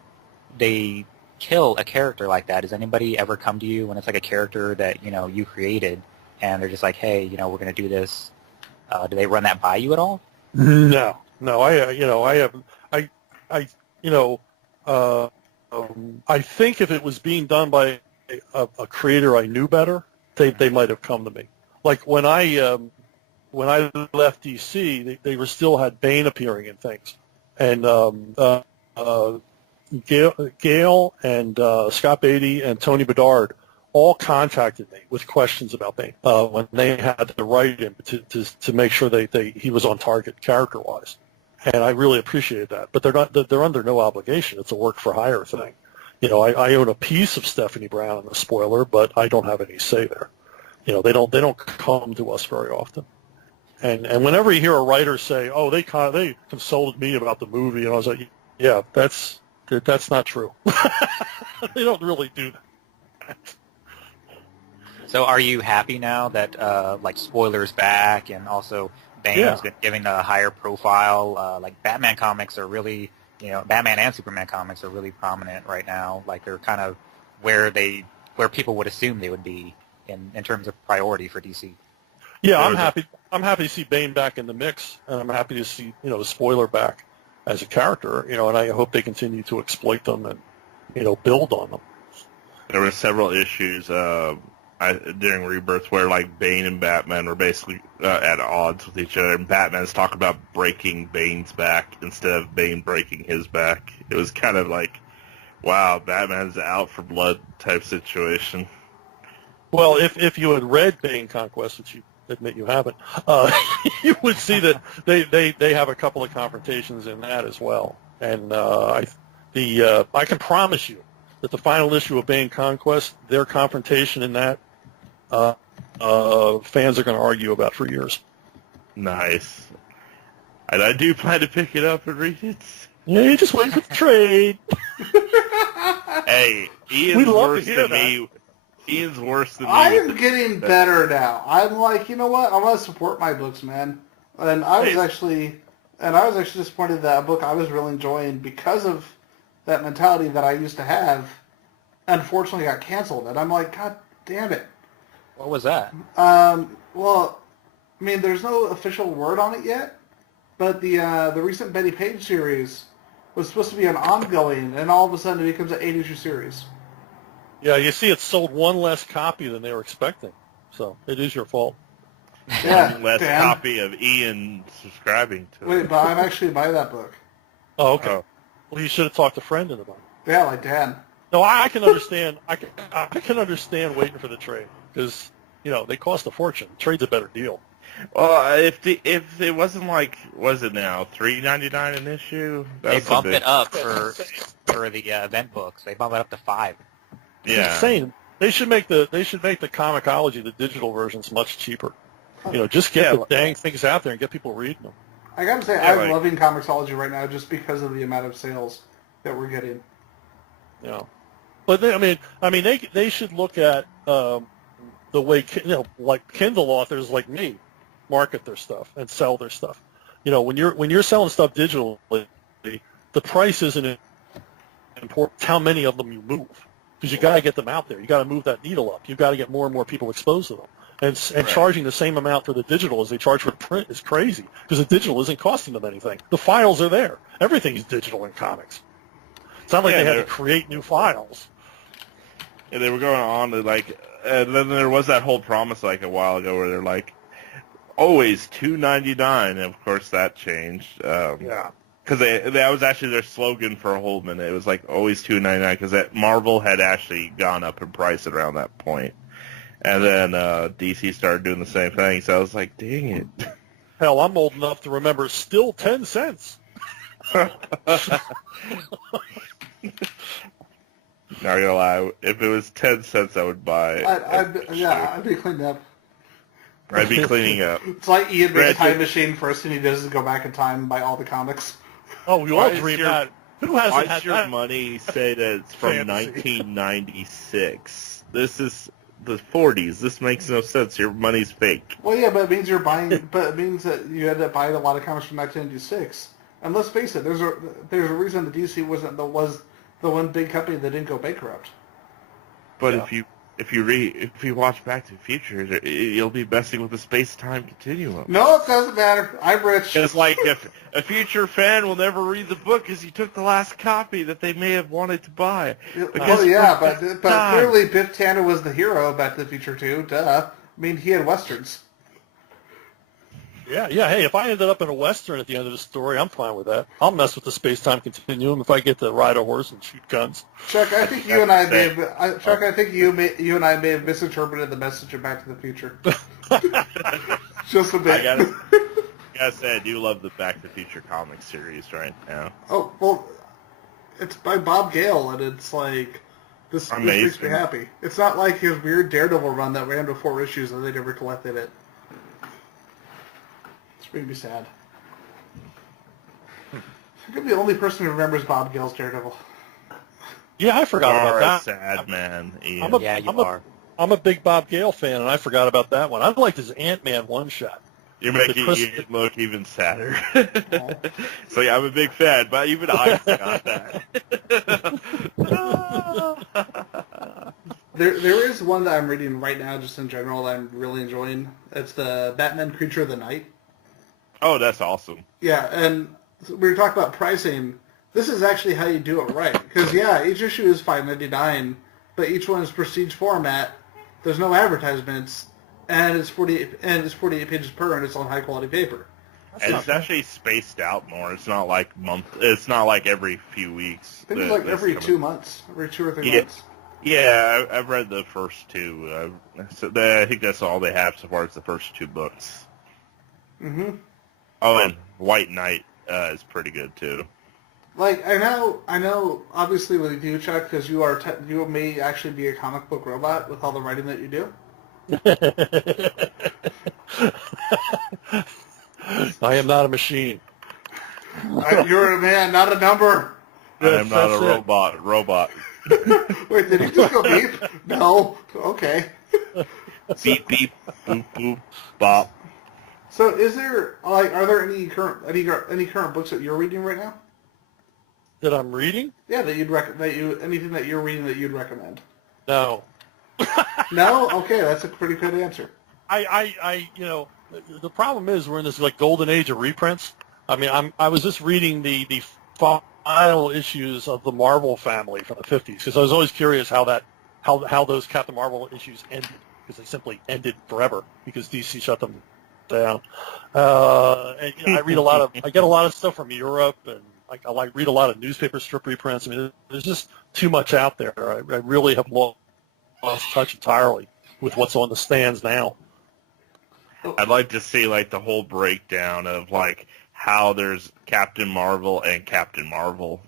they kill a character like that, does anybody ever come to you when it's like a character that you created and they're just like, hey, we're going to do this? Do they run that by you at all? No, No, I think if it was being done by a creator I knew better, they might have come to me. Like when I left DC, they still had Bane appearing in things, and Gail and Scott Beatty and Tony Bedard all contacted me with questions about Bane when they had to write him to make sure he was on target character-wise. And I really appreciated that. But they're under no obligation. It's a work-for-hire thing. I own a piece of Stephanie Brown in the spoiler, but I don't have any say there. They don't come to us very often. And whenever you hear a writer say, "Oh, they consulted me about the movie," and I was like, "Yeah, that's not true." They don't really do that. So are you happy now that like Spoiler's back and also Bane's been giving a higher profile? Like Batman comics are really, Batman and Superman comics are really prominent right now. Like they're kind of where people would assume they would be in terms of priority for DC. Yeah, I'm happy. I'm happy to see Bane back in the mix, and I'm happy to see Spoiler back as a character. And I hope they continue to exploit them and build on them. There were several issues during Rebirth where like Bane and Batman were basically at odds with each other, and Batman's talking about breaking Bane's back instead of Bane breaking his back. It was kind of like, wow, Batman's out for blood type situation. Well, if you had read Bane Conquest, which you admit you haven't, you would see that they have a couple of confrontations in that as well. And I can promise you that the final issue of Bane Conquest, their confrontation in that, fans are going to argue about for years. Nice. And I do plan to pick it up and read it. Yeah, you just wait for the trade. Hey, Ian's worse than me. Ian's worse than me. I am getting better now. I'm like, you know what? I want to support my books, man. And I was actually disappointed that a book I was really enjoying because of that mentality that I used to have, unfortunately got canceled. And I'm like, God damn it. What was that? Well, I mean, there's no official word on it yet, but the recent Betty Page series was supposed to be an ongoing, and all of a sudden it becomes an 8-issue series. Yeah, you see, it sold one less copy than they were expecting, so it is your fault. Yeah, One less copy of Ian subscribing to it. Wait, but I'm actually buying that book. Oh, okay. Oh. Well, you should have talked to Friend about it. Yeah, like Dan. No, I can understand. I can understand waiting for the trade because they cost a fortune. Trade's a better deal. Well, if it wasn't like, was it now $3.99 an issue? They bump it up for the event books. They bump it up to $5. Yeah, I'm saying they should make the Comixology, the digital versions, much cheaper. Just get the dang things out there and get people reading them. I gotta say, I'm loving Comixology right now just because of the amount of sales that we're getting. Yeah, but they should look at the way like Kindle authors like me market their stuff and sell their stuff. When you're selling stuff digitally, the price isn't important. It's how many of them you move, because you got to get them out there. You got to move that needle up. You got to get more and more people exposed to them. And charging the same amount for the digital as they charge for the print is crazy, because the digital isn't costing them anything. The files are there. Everything's digital in comics. It's not like they had to create new files. Yeah, they were going on to and then there was that whole promise a while ago where they're like, always $2.99, and of course that changed. Yeah. Because that was actually their slogan for a whole minute. It was like always $2.99 because Marvel had actually gone up in price around that point. And then DC started doing the same thing, so I was like, dang it. Hell, I'm old enough to remember still 10 cents. Not gonna lie, if it was 10 cents, I would buy it. I'd be cleaning up. I'd be cleaning up. It's like Ian makes a time machine. First thing he does is go back in time and buy all the comics. Oh, we all dream that. Who hasn't why had does your that? money say that it's from 1996? This is the 40s. This makes no sense. Your money's fake. Well, yeah, but it means you're buying. But it means that you end up buying a lot of comics from 1996. And let's face it, there's a reason the DC was the one big company that didn't go bankrupt. But if you watch Back to the Future, you'll be messing with the space-time continuum. No, it doesn't matter. I'm rich. Because, like, if a future fan will never read the book because he took the last copy that they may have wanted to buy. Well, yeah, but clearly Biff Tanner was the hero of Back to the Future too. Duh. I mean, he had westerns. Yeah. Hey, if I ended up in a western at the end of the story, I'm fine with that. I'll mess with the space-time continuum if I get to ride a horse and shoot guns. Chuck, I think you and I may have. Chuck, I think you and I may have misinterpreted the message of Back to the Future. Just a bit. I gotta say, I do love the Back to the Future comic series right now. Oh well, it's by Bob Gale, and it's like this makes me happy. It's not like his weird Daredevil run that ran to 4 issues and they never collected it. Made me sad. I could be the only person who remembers Bob Gale's Daredevil. Yeah, I forgot about that. Sad man. Ian. I'm a big Bob Gale fan, and I forgot about that one. I liked his Ant-Man one-shot. You're making you look even sadder. So yeah, I'm a big fan, but even I forgot that. There is one that I'm reading right now, just in general, that I'm really enjoying. It's the Batman Creature of the Night. Oh, that's awesome. Yeah, and we were talking about pricing. This is actually how you do it right. Because, yeah, each issue is $5.99, but each one is prestige format. There's no advertisements, and it's 48 pages per, and it's on high-quality paper. And it's actually spaced out more. It's not like It's not like every few weeks. I think it's like every 2 months, every 2 or 3 months. Yeah, I've read the first 2. I think that's all they have so far is the first 2 books. Mm-hmm. Oh, and White Knight is pretty good too. Like I know. Obviously, with you, Chuck, because you may actually be a comic book robot with all the writing that you do. I am not a machine. You're a man, not a number. I am not a robot. Wait, did you just go beep? No. Okay. Beep beep, boop boop, bop. So, are there any current books that you're reading right now? That I'm reading? Yeah, anything that you're reading that you'd recommend? No. No? Okay, that's a pretty good answer. The problem is we're in this like golden age of reprints. I mean, I was just reading the final issues of the Marvel family from the 50s because I was always curious how those Captain Marvel issues ended because they simply ended forever because DC shut them down. And, I get a lot of stuff from Europe, and I read a lot of newspaper strip reprints. I mean, there's just too much out there. I really have lost touch entirely with what's on the stands now. I'd like to see like the whole breakdown of like how there's Captain Marvel and Captain Marvel,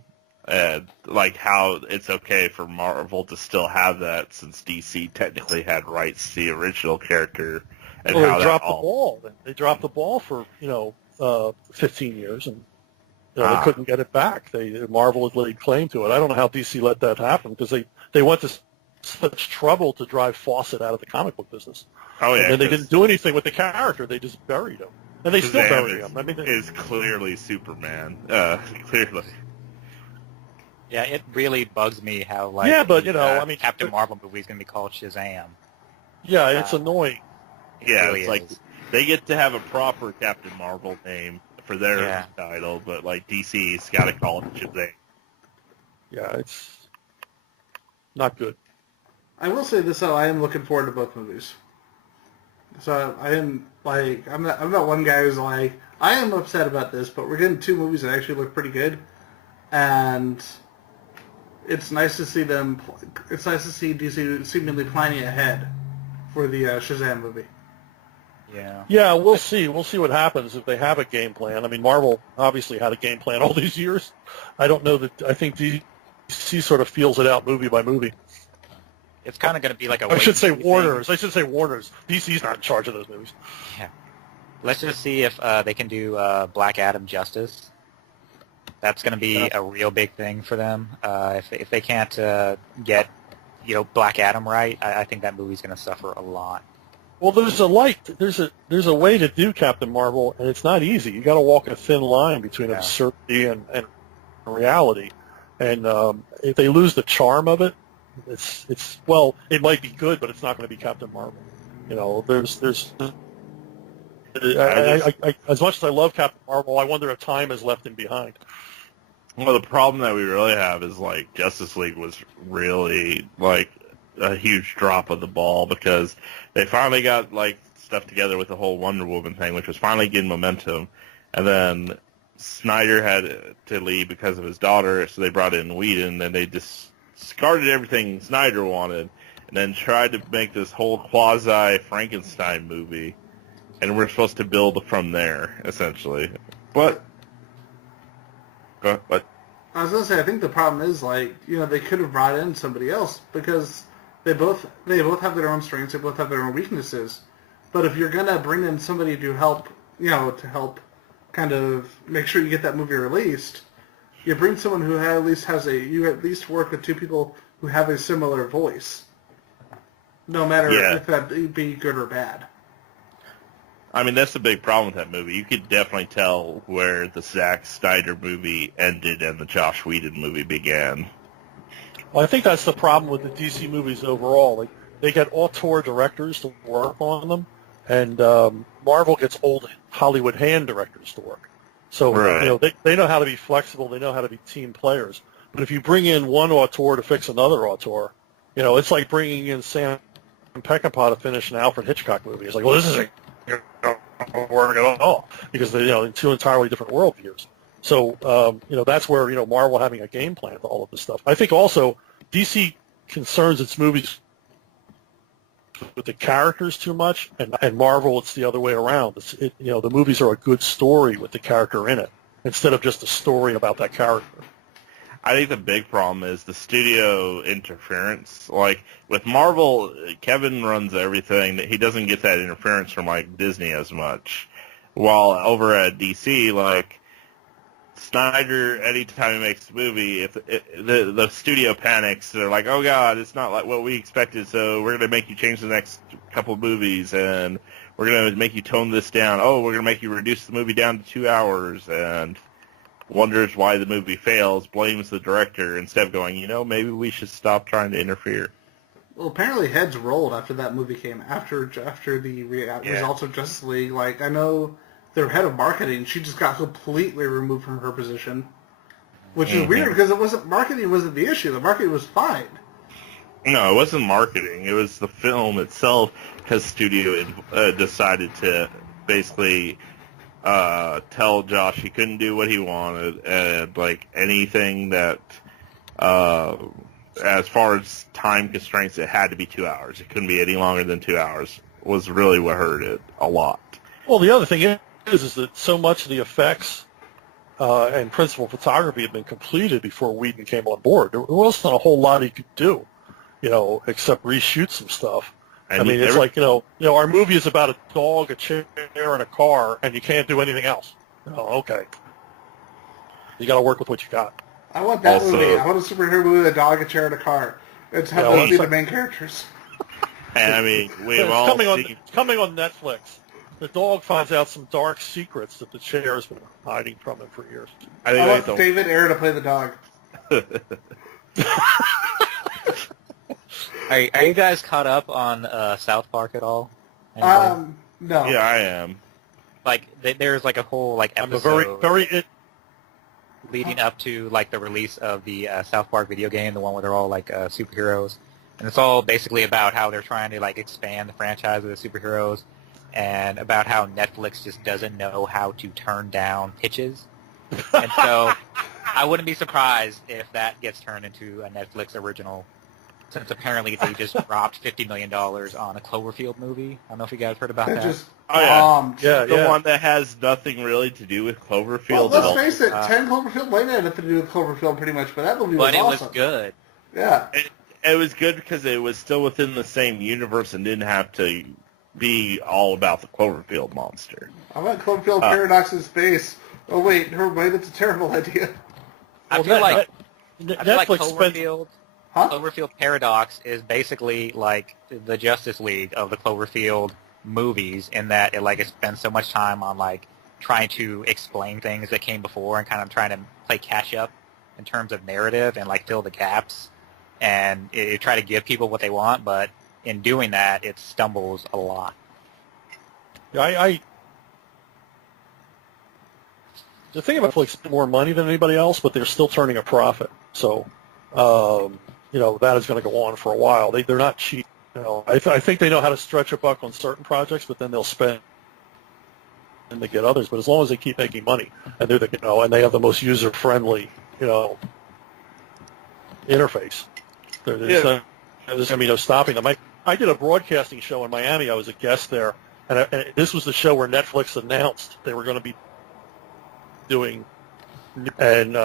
and like how it's okay for Marvel to still have that since DC technically had rights to the original character. And well, they dropped the ball. They dropped the ball for 15 years, and they couldn't get it back. Marvel had laid claim to it. I don't know how DC let that happen because they went to such trouble to drive Fawcett out of the comic book business. Oh yeah, and then they didn't do anything with the character. They just buried him, and they still bury him. I mean, is clearly Superman. Clearly. Yeah, it really bugs me how Captain Marvel movie is going to be called Shazam. Yeah, it's annoying. Yeah, really it's like they get to have a proper Captain Marvel name for their title, but like DC's got to call it Shazam. Yeah, it's not good. I will say this though, I am looking forward to both movies. So I'm not one guy who's like, I am upset about this, but we're getting 2 movies that actually look pretty good, and it's nice to see them. It's nice to see DC seemingly planning ahead for the Shazam movie. Yeah, we'll see. We'll see what happens if they have a game plan. I mean, Marvel obviously had a game plan all these years. I don't know that. I think DC sort of feels it out movie by movie. It's kind of going to be like I should say Warner's. DC's not in charge of those movies. Yeah. Let's just see if they can do Black Adam justice. That's going to be a real big thing for them. If they can't get Black Adam right, I think that movie's going to suffer a lot. Well, there's a way to do Captain Marvel, and it's not easy. You got to walk a thin line between absurdity and reality. And if they lose the charm of it, It's well, it might be good, but it's not going to be Captain Marvel. You know, as much as I love Captain Marvel, I wonder if time has left him behind. Well, the problem that we really have is, like, Justice League was really, like, a huge drop of the ball because they finally got, like, stuff together with the whole Wonder Woman thing, which was finally getting momentum. And then Snyder had to leave because of his daughter, so they brought in Whedon, and they discarded everything Snyder wanted and then tried to make this whole quasi-Frankenstein movie. And we're supposed to build from there, essentially. But... What? I was gonna say, I think the problem is, like, you know, they could have brought in somebody else because they both have their own strengths, they both have their own weaknesses. But if you're gonna bring in somebody to help, you know, to help kind of make sure you get that movie released, you bring someone who you at least work with two people who have a similar voice, no matter if that be good or bad. I mean, that's the big problem with that movie. You could definitely tell where the Zack Snyder movie ended and the Joss Whedon movie began. Well, I think that's the problem with the DC movies overall. Like, they get auteur directors to work on them, and Marvel gets old Hollywood hand directors to work. So you know, they know how to be flexible. They know how to be team players. But if you bring in one auteur to fix another auteur, you know, it's like bringing in Sam Peckinpah to finish an Alfred Hitchcock movie. It's like, well, this isn't work at all because they're two entirely different worldviews. So that's where Marvel having a game plan for all of this stuff. I think also DC concerns its movies with the characters too much, and Marvel it's the other way around. The movies are a good story with the character in it instead of just a story about that character. I think the big problem is the studio interference. Like, with Marvel, Kevin runs everything. He doesn't get that interference from, like, Disney as much. While over at DC, like, Snyder, anytime he makes a movie, if the studio panics, they're like, oh, God, it's not like what we expected, so we're going to make you change the next couple movies, and we're going to make you tone this down. Oh, we're going to make you reduce the movie down to 2 hours, and wonders why the movie fails, blames the director, instead of going, maybe we should stop trying to interfere. Well, apparently heads rolled after that movie came, after the results of Justice League. Like, I know their head of marketing, she just got completely removed from her position, which is weird because marketing wasn't the issue. The marketing was fine. No, it wasn't marketing. It was the film itself, because studio decided to basically tell Josh he couldn't do what he wanted, and like anything that, as far as time constraints, it had to be 2 hours. It couldn't be any longer than 2 hours. Was really what hurt it a lot. Well, the other thing is that so much of the effects and principal photography had been completed before Whedon came on board. There wasn't a whole lot he could do, except reshoot some stuff. It's like, our movie is about a dog, a chair, and a car, and you can't do anything else. Oh, okay. You got to work with what you got. I want that movie. I want a superhero movie with a dog, a chair, and a car. It's have those be the main characters. And we've all coming on Netflix. The dog finds out some dark secrets that the chair has been hiding from him for years. I want David Ayer to play the dog. Are you guys caught up on South Park at all? No. Yeah, I am. Like, there's like a whole episode I'm very leading up to the release of the South Park video game, the one where they're all superheroes, and it's all basically about how they're trying to expand the franchise of the superheroes, and about how Netflix just doesn't know how to turn down pitches, and so I wouldn't be surprised if that gets turned into a Netflix original. Since apparently they just dropped $50 million on a Cloverfield movie. I don't know if you guys heard about that. The one that has nothing really to do with Cloverfield. Well, let's face it, 10 Cloverfield Lane had nothing to do with Cloverfield pretty much, but that movie was awesome. But it was good. Yeah. It was good because it was still within the same universe and didn't have to be all about the Cloverfield monster. I want Cloverfield Paradox in space. Oh, wait, never mind, that's a terrible idea. I feel like Netflix Cloverfield... Cloverfield Paradox is basically like the Justice League of the Cloverfield movies in that it spends so much time on trying to explain things that came before and kind of trying to play catch up in terms of narrative and fill the gaps and it try to give people what they want, but in doing that, it stumbles a lot. The thing about Netflix is more money than anybody else, but they're still turning a profit. So, that is going to go on for a while. They're not cheap. I think they know how to stretch a buck on certain projects, but then they'll spend and they get others. But as long as they keep making money, and and they have the most user friendly, interface, there's going to be no stopping them. I did a broadcasting show in Miami. I was a guest there, and this was the show where Netflix announced they were going to be doing, and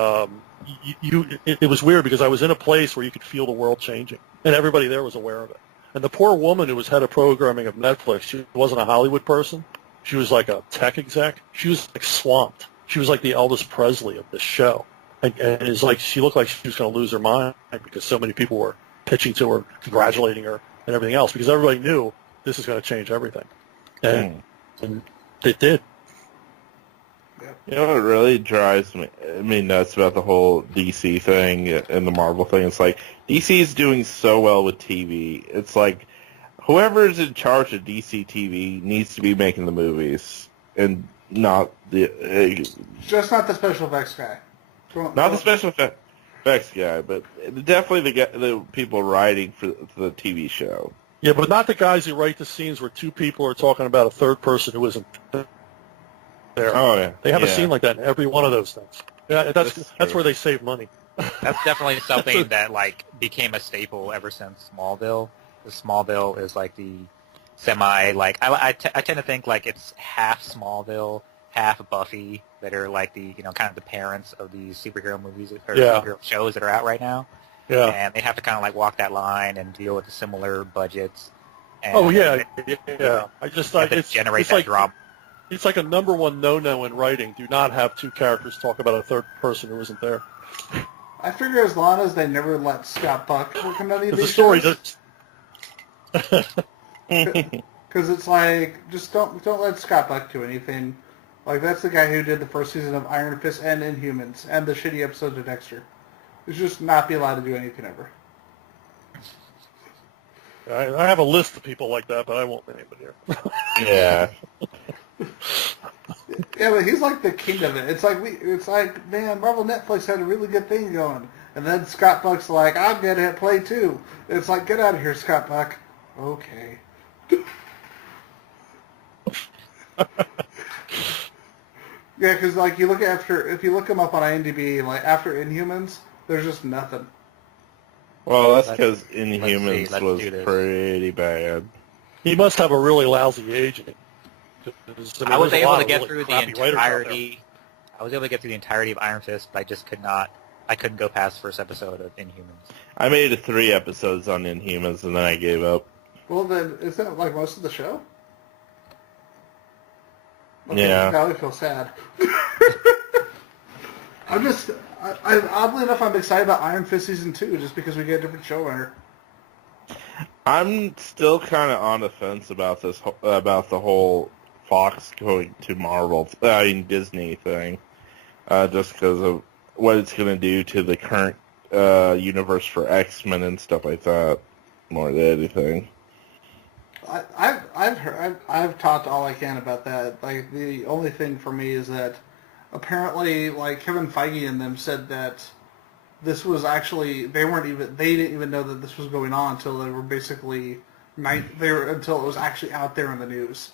it was weird because I was in a place where you could feel the world changing, and everybody there was aware of it. And the poor woman who was head of programming of Netflix, she wasn't a Hollywood person. She was like a tech exec. She was like swamped. She was like the Elvis Presley of this show, and it's like she looked like she was going to lose her mind because so many people were pitching to her, congratulating her, and everything else because everybody knew this is going to change everything, and it did. You know what really drives me nuts about the whole DC thing and the Marvel thing? It's like DC is doing so well with TV. It's like whoever's in charge of DC TV needs to be making the movies and not the just not the special effects guy. Not the special effects guy, but definitely the people writing for the TV show. Yeah, but not the guys who write the scenes where two people are talking about a third person who isn't there. Oh yeah, they have a scene like that in every one of those things. Yeah, that's where they save money. That's definitely something that became a staple ever since Smallville. The Smallville is like the semi I tend to think like it's half Smallville, half Buffy that are like the kind of the parents of these superhero movies or superhero shows that are out right now. Yeah, and they have to kind of walk that line and deal with the similar budgets. And It's generate that drama. It's like a number one no-no in writing. Do not have two characters talk about a third person who isn't there. I figure as long as they never let Scott Buck work on any of these the story shows. Because it's like, just don't let Scott Buck do anything. Like, that's the guy who did the first season of Iron Fist and Inhumans and the shitty episodes of Dexter. He should just not be allowed to do anything ever. I have a list of people like that, but I won't name it here. Yeah. Yeah, but he's like the king of it. It's like man, Marvel Netflix had a really good thing going, and then Scott Buck's like, I'm gonna hit play too. It's like, get out of here, Scott Buck. Okay. Yeah, because if you look him up on IMDb, after Inhumans, there's just nothing. Well, that's because Inhumans was pretty bad. He must have a really lousy agent. I was able to get through the entirety. I was able to get through the entirety of Iron Fist, but I just could not. I couldn't go past the first episode of Inhumans. I made it 3 episodes on Inhumans, and then I gave up. Well, then, is that most of the show? Okay, yeah. Now I feel sad. Oddly enough, I'm excited about Iron Fist Season 2, just because we get a different showrunner. I'm still kind of on the fence about the whole Fox going to Disney thing, just because of what it's going to do to the current universe for X-Men and stuff like that, more than anything. I've talked all I can about that. The only thing for me is that apparently, Kevin Feige and them said that this was actually they didn't even know that this was going on until they were basically until it was actually out there in the news.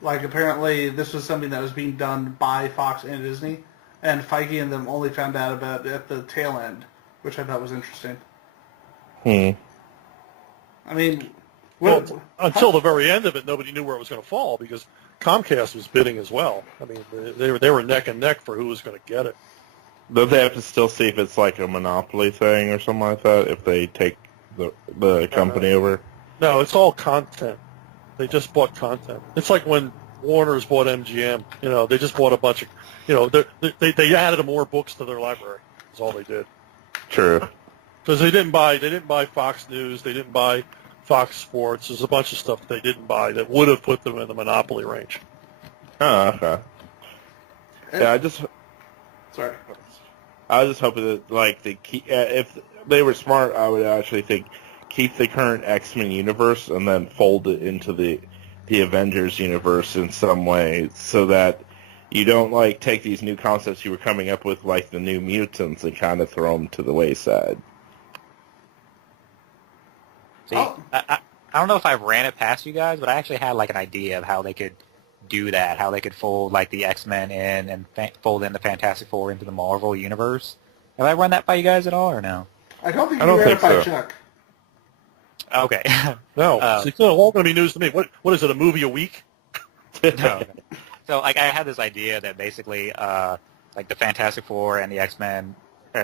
Apparently this was something that was being done by Fox and Disney, and Feige and them only found out about it at the tail end, which I thought was interesting. I mean, until the very end of it, nobody knew where it was going to fall because Comcast was bidding as well. I mean, they were neck and neck for who was going to get it. Don't they have to still see if it's like a monopoly thing or something like that if they take the company over? No, it's all content. They just bought content. It's like when Warner's bought MGM. They just bought a bunch of, they added more books to their library. That's all they did. True. Because they didn't buy Fox News. They didn't buy Fox Sports. There's a bunch of stuff they didn't buy that would have put them in the monopoly range. Oh, okay. Yeah, I just... Sorry. I was just hoping that, like, if they were smart, I would actually think keep the current X-Men universe and then fold it into the Avengers universe in some way, so that you don't like take these new concepts you were coming up with, like the New Mutants, and kind of throw them to the wayside. See, I don't know if I ran it past you guys, but I actually had like an idea of how they could do that, how they could fold like the X-Men in and fold in the Fantastic Four into the Marvel universe. Have I run that by you guys at all, or no? I don't think you ran it by Chuck. Okay. No, it's all going to be news to me. What is it, a movie a week? No. So, like, I had this idea that basically, like, the Fantastic Four and the X-Men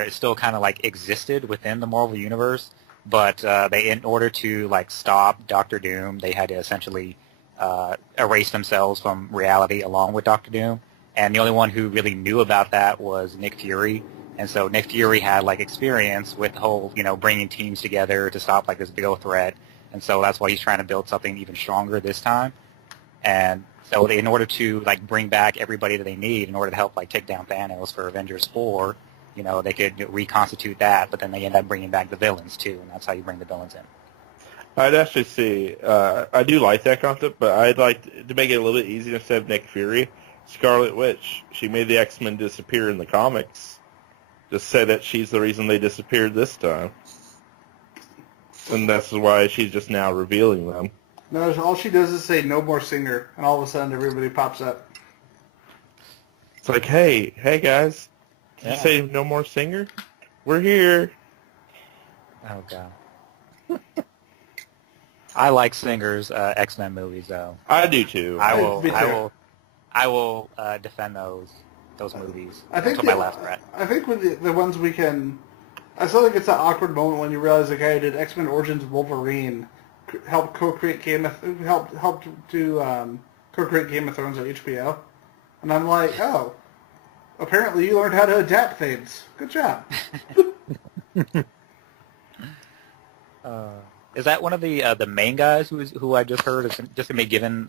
still kind of, like, existed within the Marvel Universe, but they, in order to, like, stop Doctor Doom, they had to essentially erase themselves from reality along with Doctor Doom. And the only one who really knew about that was Nick Fury. And so Nick Fury had, like, experience with the whole, bringing teams together to stop, like, this big old threat. And so that's why he's trying to build something even stronger this time. And so in order to, like, bring back everybody that they need in order to help, like, take down Thanos for Avengers 4, they could reconstitute that, but then they end up bringing back the villains, too, and that's how you bring the villains in. I'd actually see, I do like that concept, but I'd like to make it a little bit easier instead of Nick Fury. Scarlet Witch, she made the X-Men disappear in the comics. Just say that she's the reason they disappeared this time. And that's why she's just now revealing them. No, all she does is say, "No more Singer," and all of a sudden everybody pops up. It's like, hey guys, did you say no more Singer? We're here. Oh, God. I like Singer's X-Men movies, though. I do, too. I will defend those movies. I think my last breath. I think with the ones we can, I still think it's an awkward moment when you realize the guy who did X-Men Origins Wolverine helped co-create Game of Thrones on HBO, and I'm like, oh, apparently you learned how to adapt things. Good job. Is that one of the main guys who I just heard is just gonna be given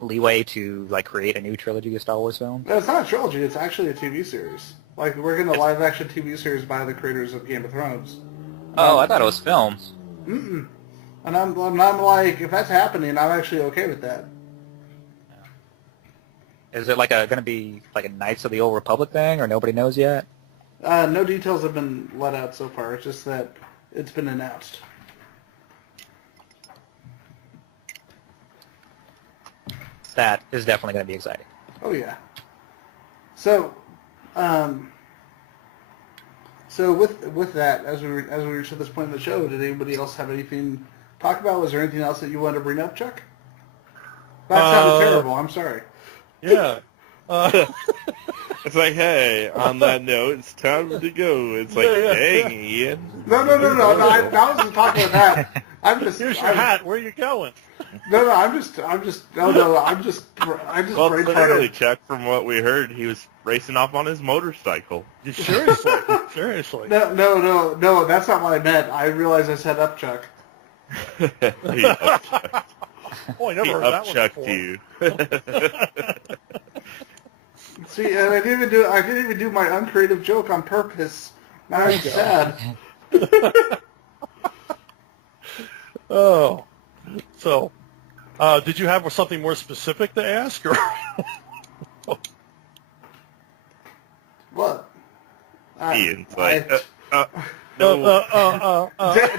leeway to, like, create a new trilogy of Star Wars films? No, it's not a trilogy. It's actually a TV series. Like, we're getting a live-action TV series by the creators of Game of Thrones. Oh, I thought it was films. Mm-mm. And I'm like, if that's happening, I'm actually okay with that. Is it like going to be like a Knights of the Old Republic thing, or nobody knows yet? No details have been let out so far. It's just that it's been announced. That is definitely going to be exciting. Oh yeah. So, with that, as we reach to this point in the show, did anybody else have anything to talk about? Was there anything else that you wanted to bring up, Chuck? That sounded terrible. I'm sorry. Yeah. It's like, hey, on that note, it's time to go. It's like, dang, Ian. No. I wasn't talking about that. Here's your hat. Where are you going? No. I'm just Well, clearly, Chuck, from what we heard, he was racing off on his motorcycle. Seriously. No. That's not what I meant. I realized I said up, Chuck. He upchucked. Oh, I never He heard that one upchucked before. you. See, and I didn't even do my uncreative joke on purpose. Now I'm sad. Oh. So, did you have something more specific to ask? Or? What? Ian's like, No.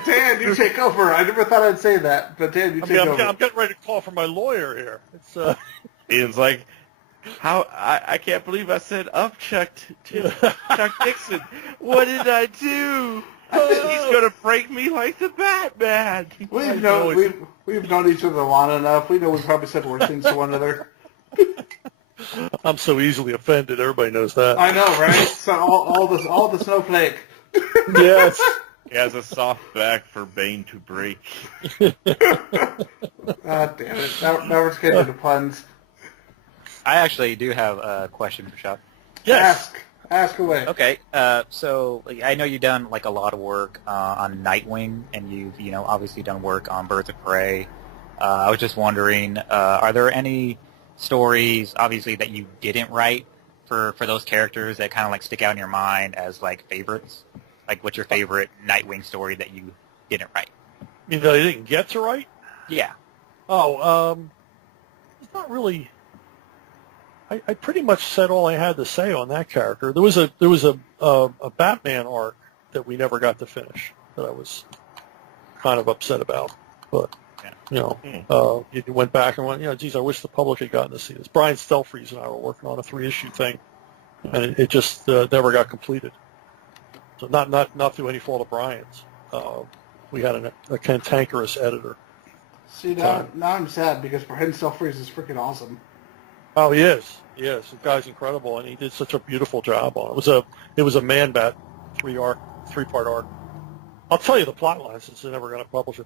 Dan, you take over. I never thought I'd say that, but Dan, you take over. I'm getting ready to call for my lawyer here. It's, Ian's like, how? I can't believe I said upchucked to Chuck Dixon. What did I do? He's gonna break me like the Batman. We've known each other long enough. We know we probably said worse things to one another. I'm so easily offended. Everybody knows that. I know, right? So all the snowflake. Yes. He has a soft back for Bane to break. God damn it! Now we're just getting into puns. I actually do have a question for Chuck. Yes. Ask away. Okay, so I know you've done like a lot of work on Nightwing, and you've obviously done work on Birds of Prey. I was just wondering, are there any stories, obviously, that you didn't write for those characters that kind of like stick out in your mind as like favorites? Like, what's your favorite Nightwing story that you didn't write? You know, they didn't get to write? Yeah. Oh, it's not really. I pretty much said all I had to say on that character. There was a Batman arc that we never got to finish that I was kind of upset about, but. You know, you went back and went, geez, I wish the public had gotten to see this. Brian Stelfreeze and I were working on a 3-issue thing, and it just never got completed. So not through any fault of Brian's. We had a cantankerous editor. See, now I'm sad because Brian Stelfreeze is freaking awesome. Oh, he is. The guy's incredible, and he did such a beautiful job on it. It was a Man-Bat 3-part arc. I'll tell you the plot line since they're never going to publish it.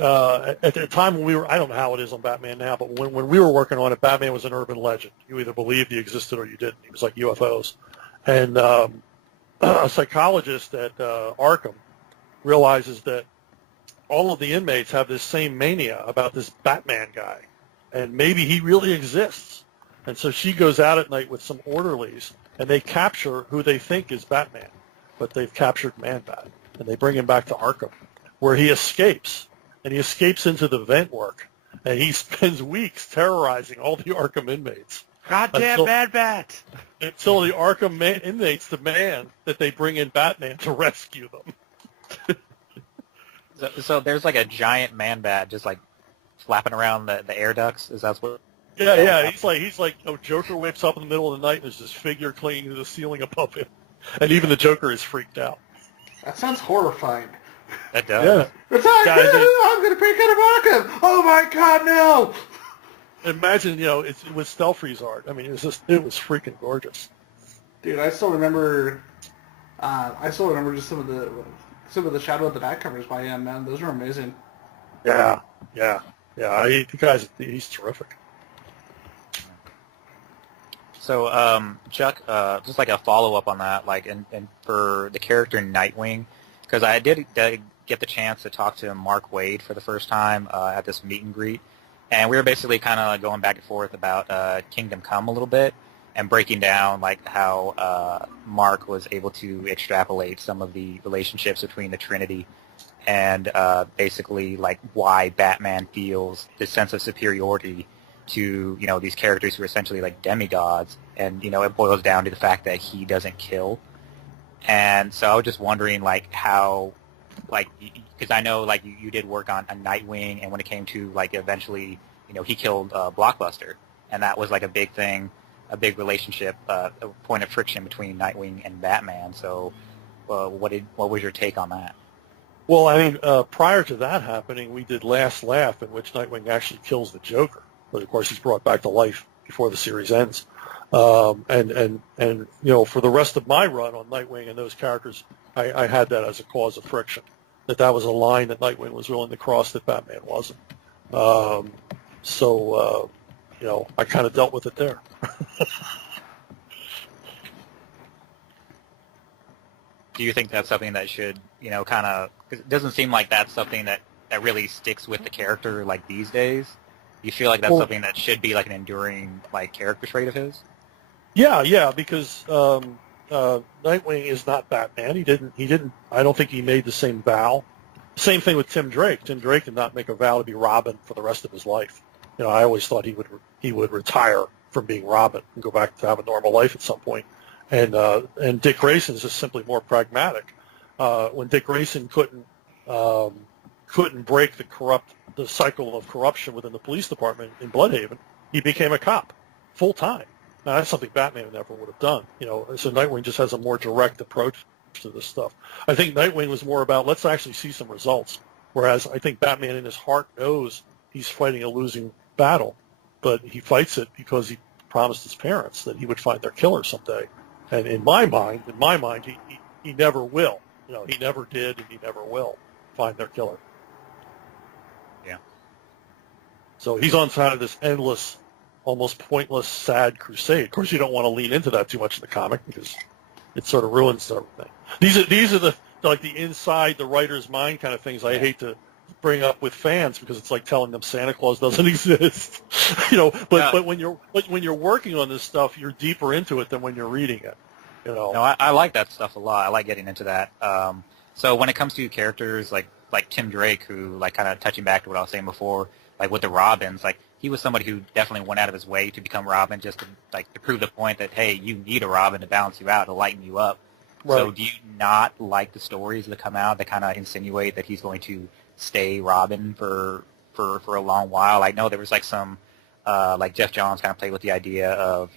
At the time when we were, I don't know how it is on Batman now, but when we were working on it, Batman was an urban legend. You either believed he existed or you didn't. He was like UFOs. And a psychologist at Arkham realizes that all of the inmates have this same mania about this Batman guy, and maybe he really exists. And so she goes out at night with some orderlies, and they capture who they think is Batman, but they've captured Man-Bat, and they bring him back to Arkham, where he escapes. And he escapes into the vent work, and he spends weeks terrorizing all the Arkham inmates. Goddamn Bad Bat! Until the Arkham inmates demand that they bring in Batman to rescue them. So there's like a giant Man-Bat just like flapping around the air ducts. Is that what? Yeah. He's like Joker wakes up in the middle of the night, and there's this figure clinging to the ceiling above him, and even the Joker is freaked out. That sounds horrifying. That does. Yeah. It's like, I'm going to break out of Arkham! Oh my God, no! Imagine, it was Stelfreeze art. I mean, it was freaking gorgeous. Dude, I still remember just some of the Shadow of the Bat covers by him, man. Those were amazing. Yeah. He's terrific. So, Chuck, just like a follow-up on that, like, and for the character Nightwing, because I did get the chance to talk to Mark Waid for the first time at this meet and greet, and we were basically kind of going back and forth about Kingdom Come a little bit and breaking down like how Mark was able to extrapolate some of the relationships between the Trinity and basically like why Batman feels this sense of superiority to these characters who are essentially like demigods, and it boils down to the fact that he doesn't kill. And so I was just wondering, like, how, like, because I know, like, you did work on Nightwing, and when it came to, like, eventually, he killed Blockbuster, and that was, like, a big thing, a big relationship, a point of friction between Nightwing and Batman. So what was your take on that? Well, I mean, prior to that happening, we did Last Laugh, in which Nightwing actually kills the Joker. But, of course, he's brought back to life before the series ends. And for the rest of my run on Nightwing and those characters, I had that as a cause of friction, that was a line that Nightwing was willing to cross that Batman wasn't. I kind of dealt with it there. Do you think that's something that should, kind of, because it doesn't seem like that's something that really sticks with the character like these days? You feel like that's something that should be like an enduring like character trait of his? Yeah, because Nightwing is not Batman. He didn't. I don't think he made the same vow. Same thing with Tim Drake. Tim Drake did not make a vow to be Robin for the rest of his life. I always thought he would retire from being Robin and go back to have a normal life at some point. And Dick Grayson is just simply more pragmatic. When Dick Grayson couldn't break the cycle of corruption within the police department in Bloodhaven, he became a cop full time. Now that's something Batman never would have done. So Nightwing just has a more direct approach to this stuff. I think Nightwing was more about let's actually see some results, whereas I think Batman in his heart knows he's fighting a losing battle, but he fights it because he promised his parents that he would find their killer someday. And in my mind, he never will. He never did, and he never will find their killer. Yeah. So he's on kind of this endless, almost pointless, sad crusade. Of course, you don't want to lean into that too much in the comic because it sort of ruins everything. These are the inside the writer's mind kind of things I hate to bring up with fans because it's like telling them Santa Claus doesn't exist. But when you're working on this stuff, you're deeper into it than when you're reading it. No, I like that stuff a lot. I like getting into that. So when it comes to characters like Tim Drake, who like kind of touching back to what I was saying before, like with the Robins, like he was somebody who definitely went out of his way to become Robin just to prove the point that, hey, you need a Robin to balance you out, to lighten you up. Right. So do you not like the stories that come out that kind of insinuate that he's going to stay Robin for a long while? I know there was like some like Jeff Johns kind of played with the idea of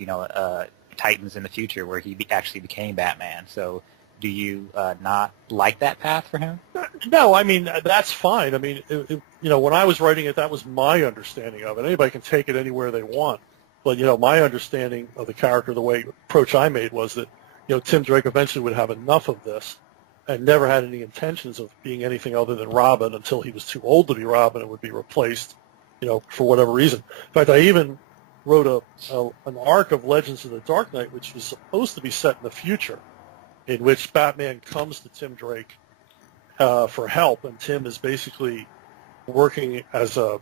Titans in the future where he actually became Batman. So do you not like that path for him? No, I mean, that's fine. I mean, when I was writing it, that was my understanding of it. Anybody can take it anywhere they want. But, my understanding of the character, the approach I made was that, Tim Drake eventually would have enough of this and never had any intentions of being anything other than Robin until he was too old to be Robin and would be replaced, for whatever reason. In fact, I even wrote an arc of Legends of the Dark Knight, which was supposed to be set in the future, in which Batman comes to Tim Drake for help, and Tim is basically working as a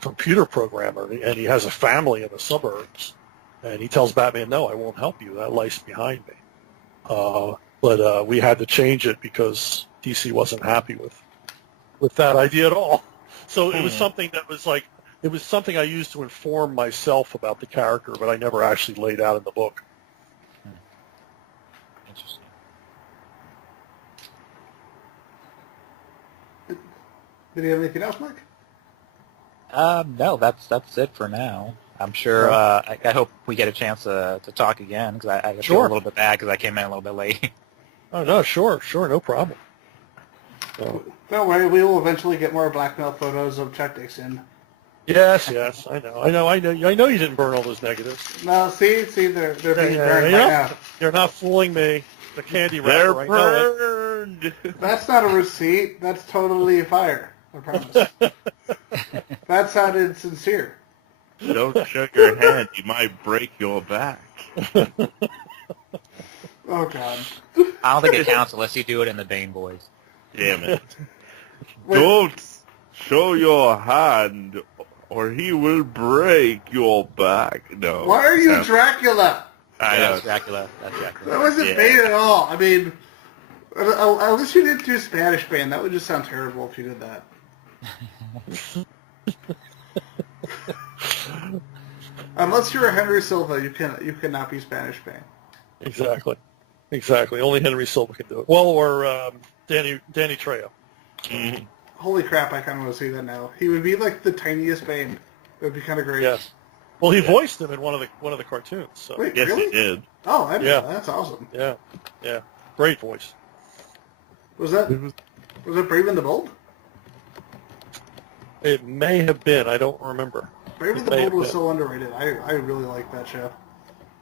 computer programmer, and he has a family in the suburbs, and he tells Batman, no, I won't help you, that life's behind me. But we had to change it because DC wasn't happy with that idea at all. So it was something that was like, it was something I used to inform myself about the character, but I never actually laid out in the book. Interesting. Did you have anything else, Mike? No, that's it for now. I'm sure. I hope we get a chance to talk again because I feel a little bit bad because I came in a little bit late. Oh no, sure, no problem. Don't worry, we will eventually get more blackmail photos of Chuck Dixon. Yes, I know you didn't burn all those negatives. No, see, they're being burned right now. You're not fooling me. The candy wrapper, They're right burned. That's not a receipt. That's totally fire. I promise. That sounded sincere. Don't shake your hand. You might break your back. Oh, God. I don't think it counts unless you do it in the Bane voice. Damn it. Don't show your hand or he will break your back. No. Why are you Dracula? That's Dracula. That wasn't Bane at all. I mean, at least you didn't do Spanish Bane. That would just sound terrible if you did that. Unless you're a Henry Silva, you cannot be Spanish Bane. Exactly. Only Henry Silva can do it. Well, or Danny Trejo. Mm-hmm. Holy crap! I kind of want to see that now. He would be like the tiniest Bane. It would be kind of great. Yes. Well, he voiced him in one of the cartoons. So. Wait, yes, really? he did. Oh, I didn't know. That's awesome. Yeah. Great voice. Was it Brave and the Bold? It may have been. I don't remember. Brave and the Bold was so underrated. I really liked that show.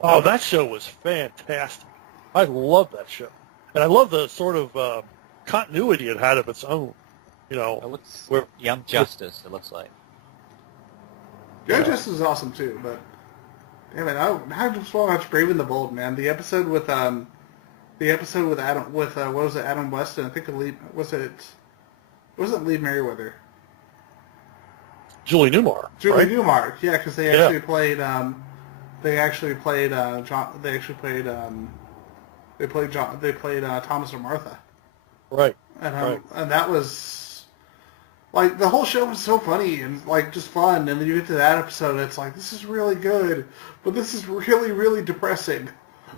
Oh, that show was fantastic. I love that show. And I love the sort of continuity it had of its own. It looks Young Justice, it looks like. Young Justice is awesome too, but damn it, I just want to watch Brave and the Bold, man. The episode with Adam Adam West, and I think it wasn't Lee Merriweather. Julie Newmar. Julie Newmar, yeah, because they played Thomas and Martha. Right. And that was like the whole show was so funny and like just fun, and then you get to that episode, and it's like this is really good, but this is really, really depressing.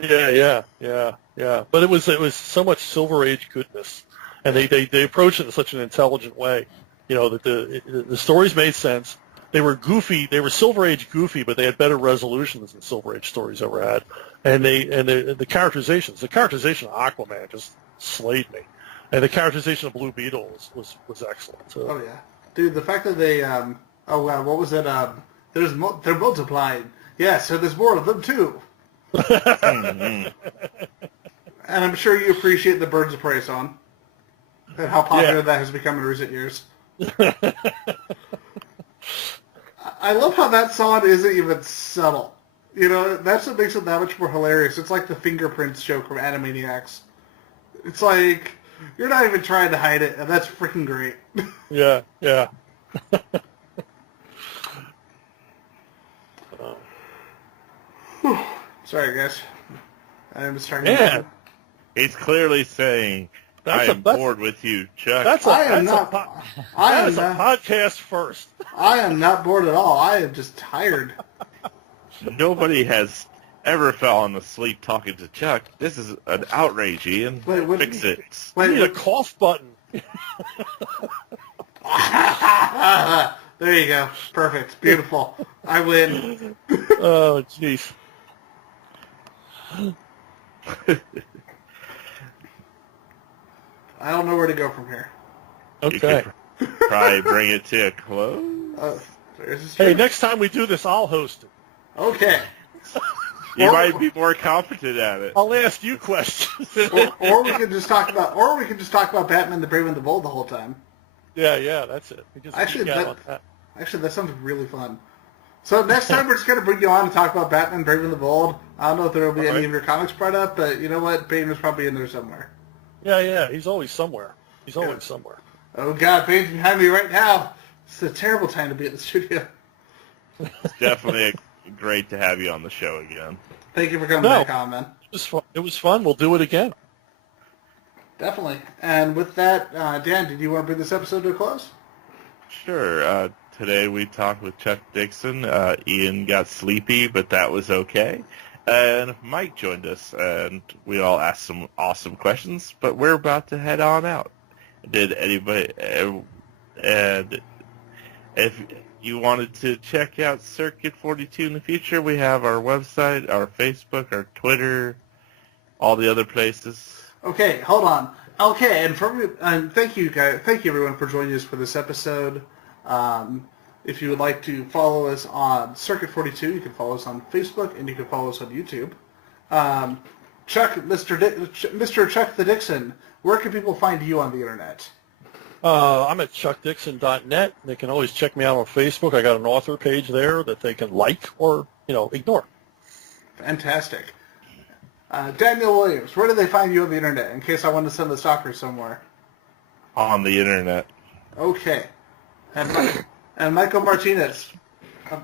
Yeah. But it was so much Silver Age goodness, and they approached it in such an intelligent way. That the stories made sense. They were goofy. They were Silver Age goofy, but they had better resolutions than Silver Age stories ever had. And the characterizations. The characterization of Aquaman just slayed me, and the characterization of Blue Beetle was excellent too. Oh yeah, dude. The fact that they what was it? They're multiplying. Yeah, so there's more of them too. And I'm sure you appreciate the Birds of Prey song and how popular that has become in recent years. I love how that song isn't even subtle. That's what makes it that much more hilarious. It's like the Fingerprints joke from Animaniacs. It's like, You're not even trying to hide it, and that's freaking great. Yeah. Sorry, guys. I'm just trying Yeah. to... He's clearly saying, I am bored with you, Chuck. That's I a am not podcast first. I am not bored at all. I am just tired. Nobody has ever fallen asleep talking to Chuck. This is an outrage, Ian. Wait, Fix it. You need a cough button. There you go. Perfect. Beautiful. I win. Oh, jeez. I don't know where to go from here. You Okay. could probably bring it to a close. Hey, next time we do this, I'll host it. Okay. You might be more competent at it. I'll ask you questions. or we can just talk about Batman the Brave and the Bold the whole time. Yeah, that's it. We just Actually, geek out on that. that sounds really fun. So next time we're just going to bring you on and talk about Batman Brave and the Bold. I don't know if there will be any of your comics brought up, but you know what? Bane is probably in there somewhere. Yeah, he's always somewhere. Somewhere. Oh, God, Bane's behind me right now. It's a terrible time to be at the studio. It's definitely great to have you on the show again. Thank you for coming back on, man. It was fun. We'll do it again. Definitely. And with that, Dan, did you want to bring this episode to a close? Sure. Today we talked with Chuck Dixon. Ian got sleepy, but that was okay. And Mike joined us, and we all asked some awesome questions, but we're about to head on out. Did anybody... and if you wanted to check out Circuit 42 in the future, we have our website, our Facebook, our Twitter, all the other places. Okay, hold on. Okay, and thank you guys, thank you everyone for joining us for this episode. If you would like to follow us on Circuit 42, you can follow us on Facebook and you can follow us on YouTube. Chuck, Mr. Chuck the Dixon, where can people find you on the internet? I'm at chuckdixon.net. They can always check me out on Facebook. I got an author page there that they can like or, ignore. Fantastic. Daniel Williams, where do they find you on the internet in case I want to send the stalker somewhere? On the internet. Okay. And Michael Martinez.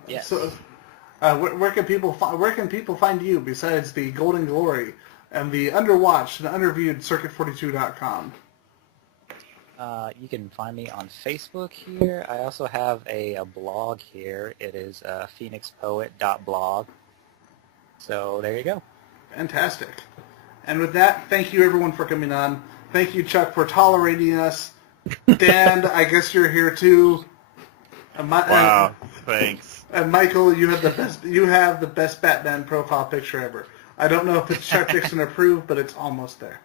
Yes. So, where can people find you besides the Golden Glory and the underwatched and underviewed Circuit42.com? You can find me on Facebook here. I also have a blog here. It is phoenixpoet.blog. So there you go. Fantastic. And with that, thank you everyone for coming on. Thank you, Chuck, for tolerating us. Dan, I guess you're here too. Wow, thanks. And Michael, you have the best Batman profile picture ever. I don't know if it's Chuck Dixon approved, but it's almost there.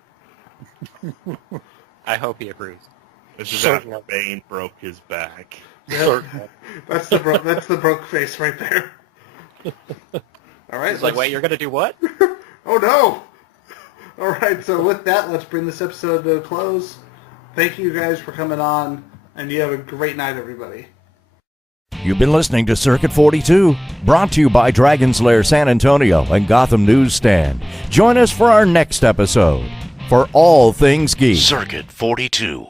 I hope he approves. This is after Bane broke his back. That's the broke face right there. All right. It's like, wait, you're going to do what? Oh, no. All right, so with that, let's bring this episode to a close. Thank you guys for coming on, and you have a great night, everybody. You've been listening to Circuit 42, brought to you by Dragon's Lair San Antonio and Gotham Newsstand. Join us for our next episode. For all things geek. Circuit 42.